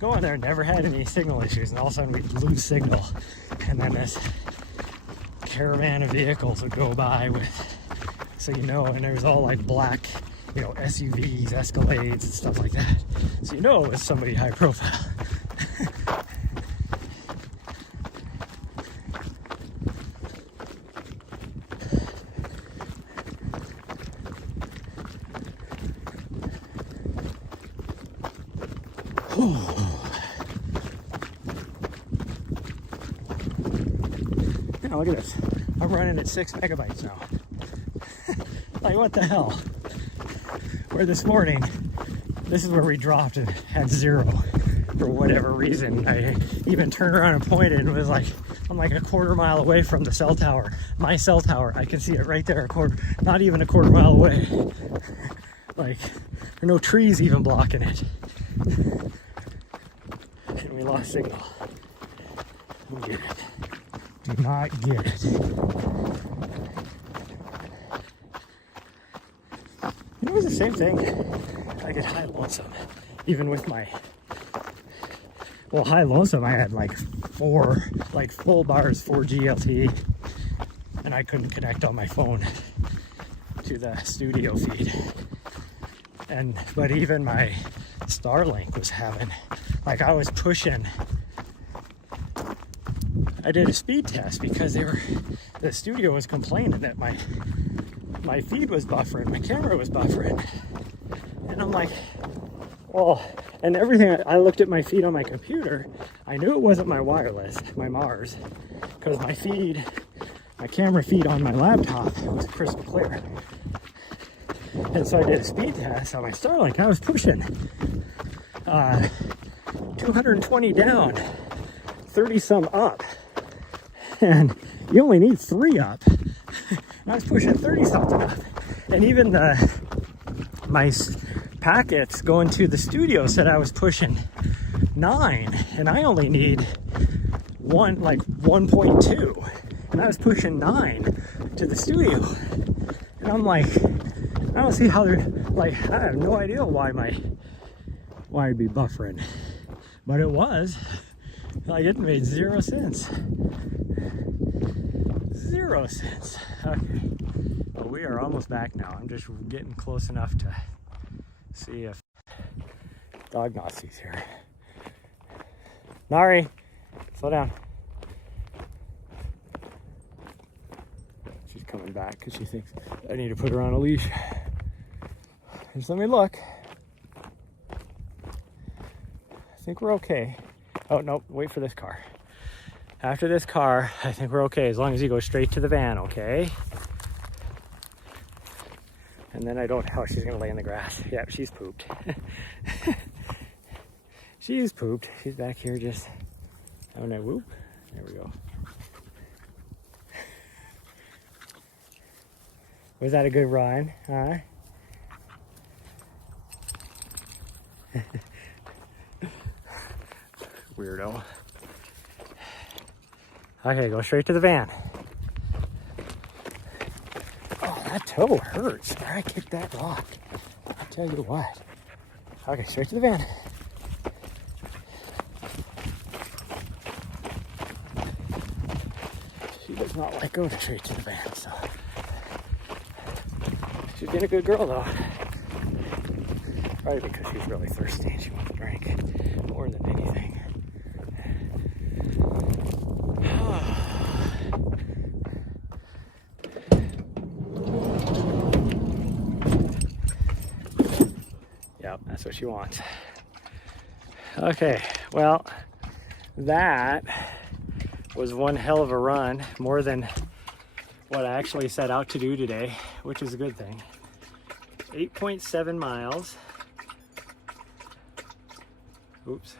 going there, never had any signal issues, and all of a sudden we'd lose signal, and then this caravan of vehicles would go by with, so you know, and there was all like black, you know, SUVs, Escalades, and stuff like that, so you know it was somebody high profile. Now look at this. I'm running at 6 megabytes now. Like, what the hell? Where this morning, this is where we dropped and had 0 for whatever reason. I even turned around and pointed and was like, I'm like a quarter mile away from the cell tower. My cell tower, I can see it right there, not even a quarter mile away. Like, there are no trees even blocking it. And we lost signal. Don't get it. Do not get it. It was the same thing like at High Lonesome. Even with my, well, High Lonesome, I had like 4 full bars 4G LTE, and I couldn't connect on my phone to the studio feed. But even my Starlink was having, like, I was pushing. I did a speed test because the studio was complaining that my feed was buffering, my camera was buffering, and I'm like, well, and everything. I looked at my feed on my computer. I knew it wasn't my wireless, my Mars, because my camera feed on my laptop was crystal clear. And so I did a speed test on my Starlink. I was pushing 220 down, 30 some up, and you only need 3 up. And I was pushing 30 something up, and even my packets going to the studio said I was pushing 9, and I only need 1.2, and I was pushing 9 to the studio. And I'm like, I don't see how they're, like, I have no idea why it'd be buffering, but it was. Like, it made 0 sense. 0 sense. Okay. Well, we are almost back now. I'm just getting close enough to see if Dog Nazi's here. Nari, slow down. She's coming back because she thinks I need to put her on a leash. Just let me look. I think we're okay. Oh, no, wait for this car. After this car, I think we're okay, as long as you go straight to the van, okay? And then I don't, oh, she's gonna lay in the grass. Yep, she's pooped. She's pooped. She's back here just having a whoop. There we go. Was that a good rhyme, huh? Weirdo. Okay, go straight to the van. Oh, That toe hurts where I kicked that rock. I'll tell you what. Okay, straight to the van. She does not like going straight to the van, so. She's being a good girl though. Probably because she's really thirsty and she wants a drink more than anything. Yep, that's what she wants. Okay, well, that was one hell of a run, more than what I actually set out to do today, which is a good thing. 8.7 miles. Oops.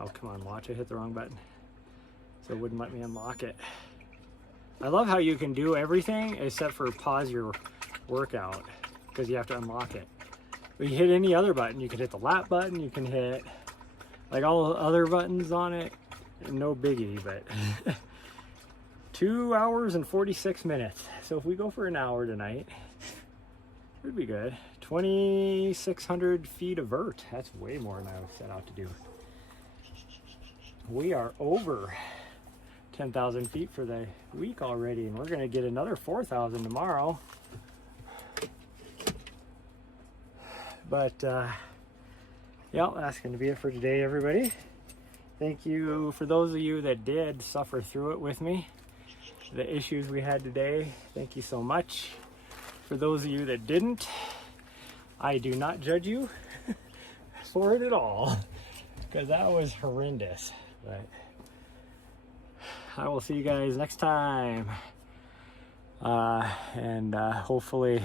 Oh, come on, watch, I hit the wrong button. So it wouldn't let me unlock it. I love how you can do everything except for pause your workout, because you have to unlock it. But you hit any other button, you can hit the lap button, you can hit like all the other buttons on it, no biggie, but 2 hours and 46 minutes. So if we go for an hour tonight, it'd be good. 2,600 feet of vert. That's way more than I set out to do. We are over 10,000 feet for the week already, and we're gonna get another 4,000 tomorrow. But yeah, that's going to be it for today, everybody. Thank you for those of you that did suffer through it with me. The issues we had today, thank you so much. For those of you that didn't, I do not judge you for it at all, because that was horrendous. But I will see you guys next time. And hopefully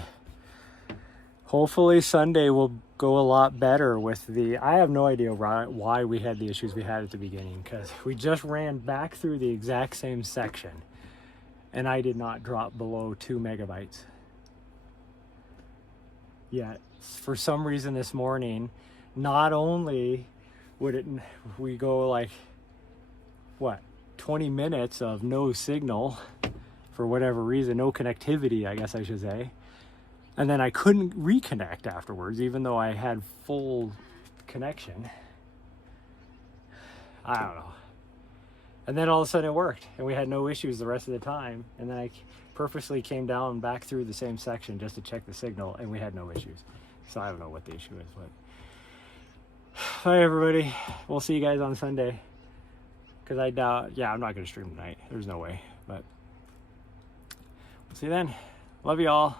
Sunday will go a lot better with I have no idea why we had the issues we had at the beginning, because we just ran back through the exact same section and I did not drop below 2 megabytes. Yet, for some reason this morning, not only would we go like, 20 minutes of no signal for whatever reason, no connectivity, I guess I should say. And then I couldn't reconnect afterwards, even though I had full connection. I don't know. And then all of a sudden it worked, and we had no issues the rest of the time. And then I purposely came down back through the same section just to check the signal, and we had no issues. So I don't know what the issue is, but. Bye, everybody. We'll see you guys on Sunday. Because I doubt, I'm not going to stream tonight. There's no way, but. We'll see you then. Love you all.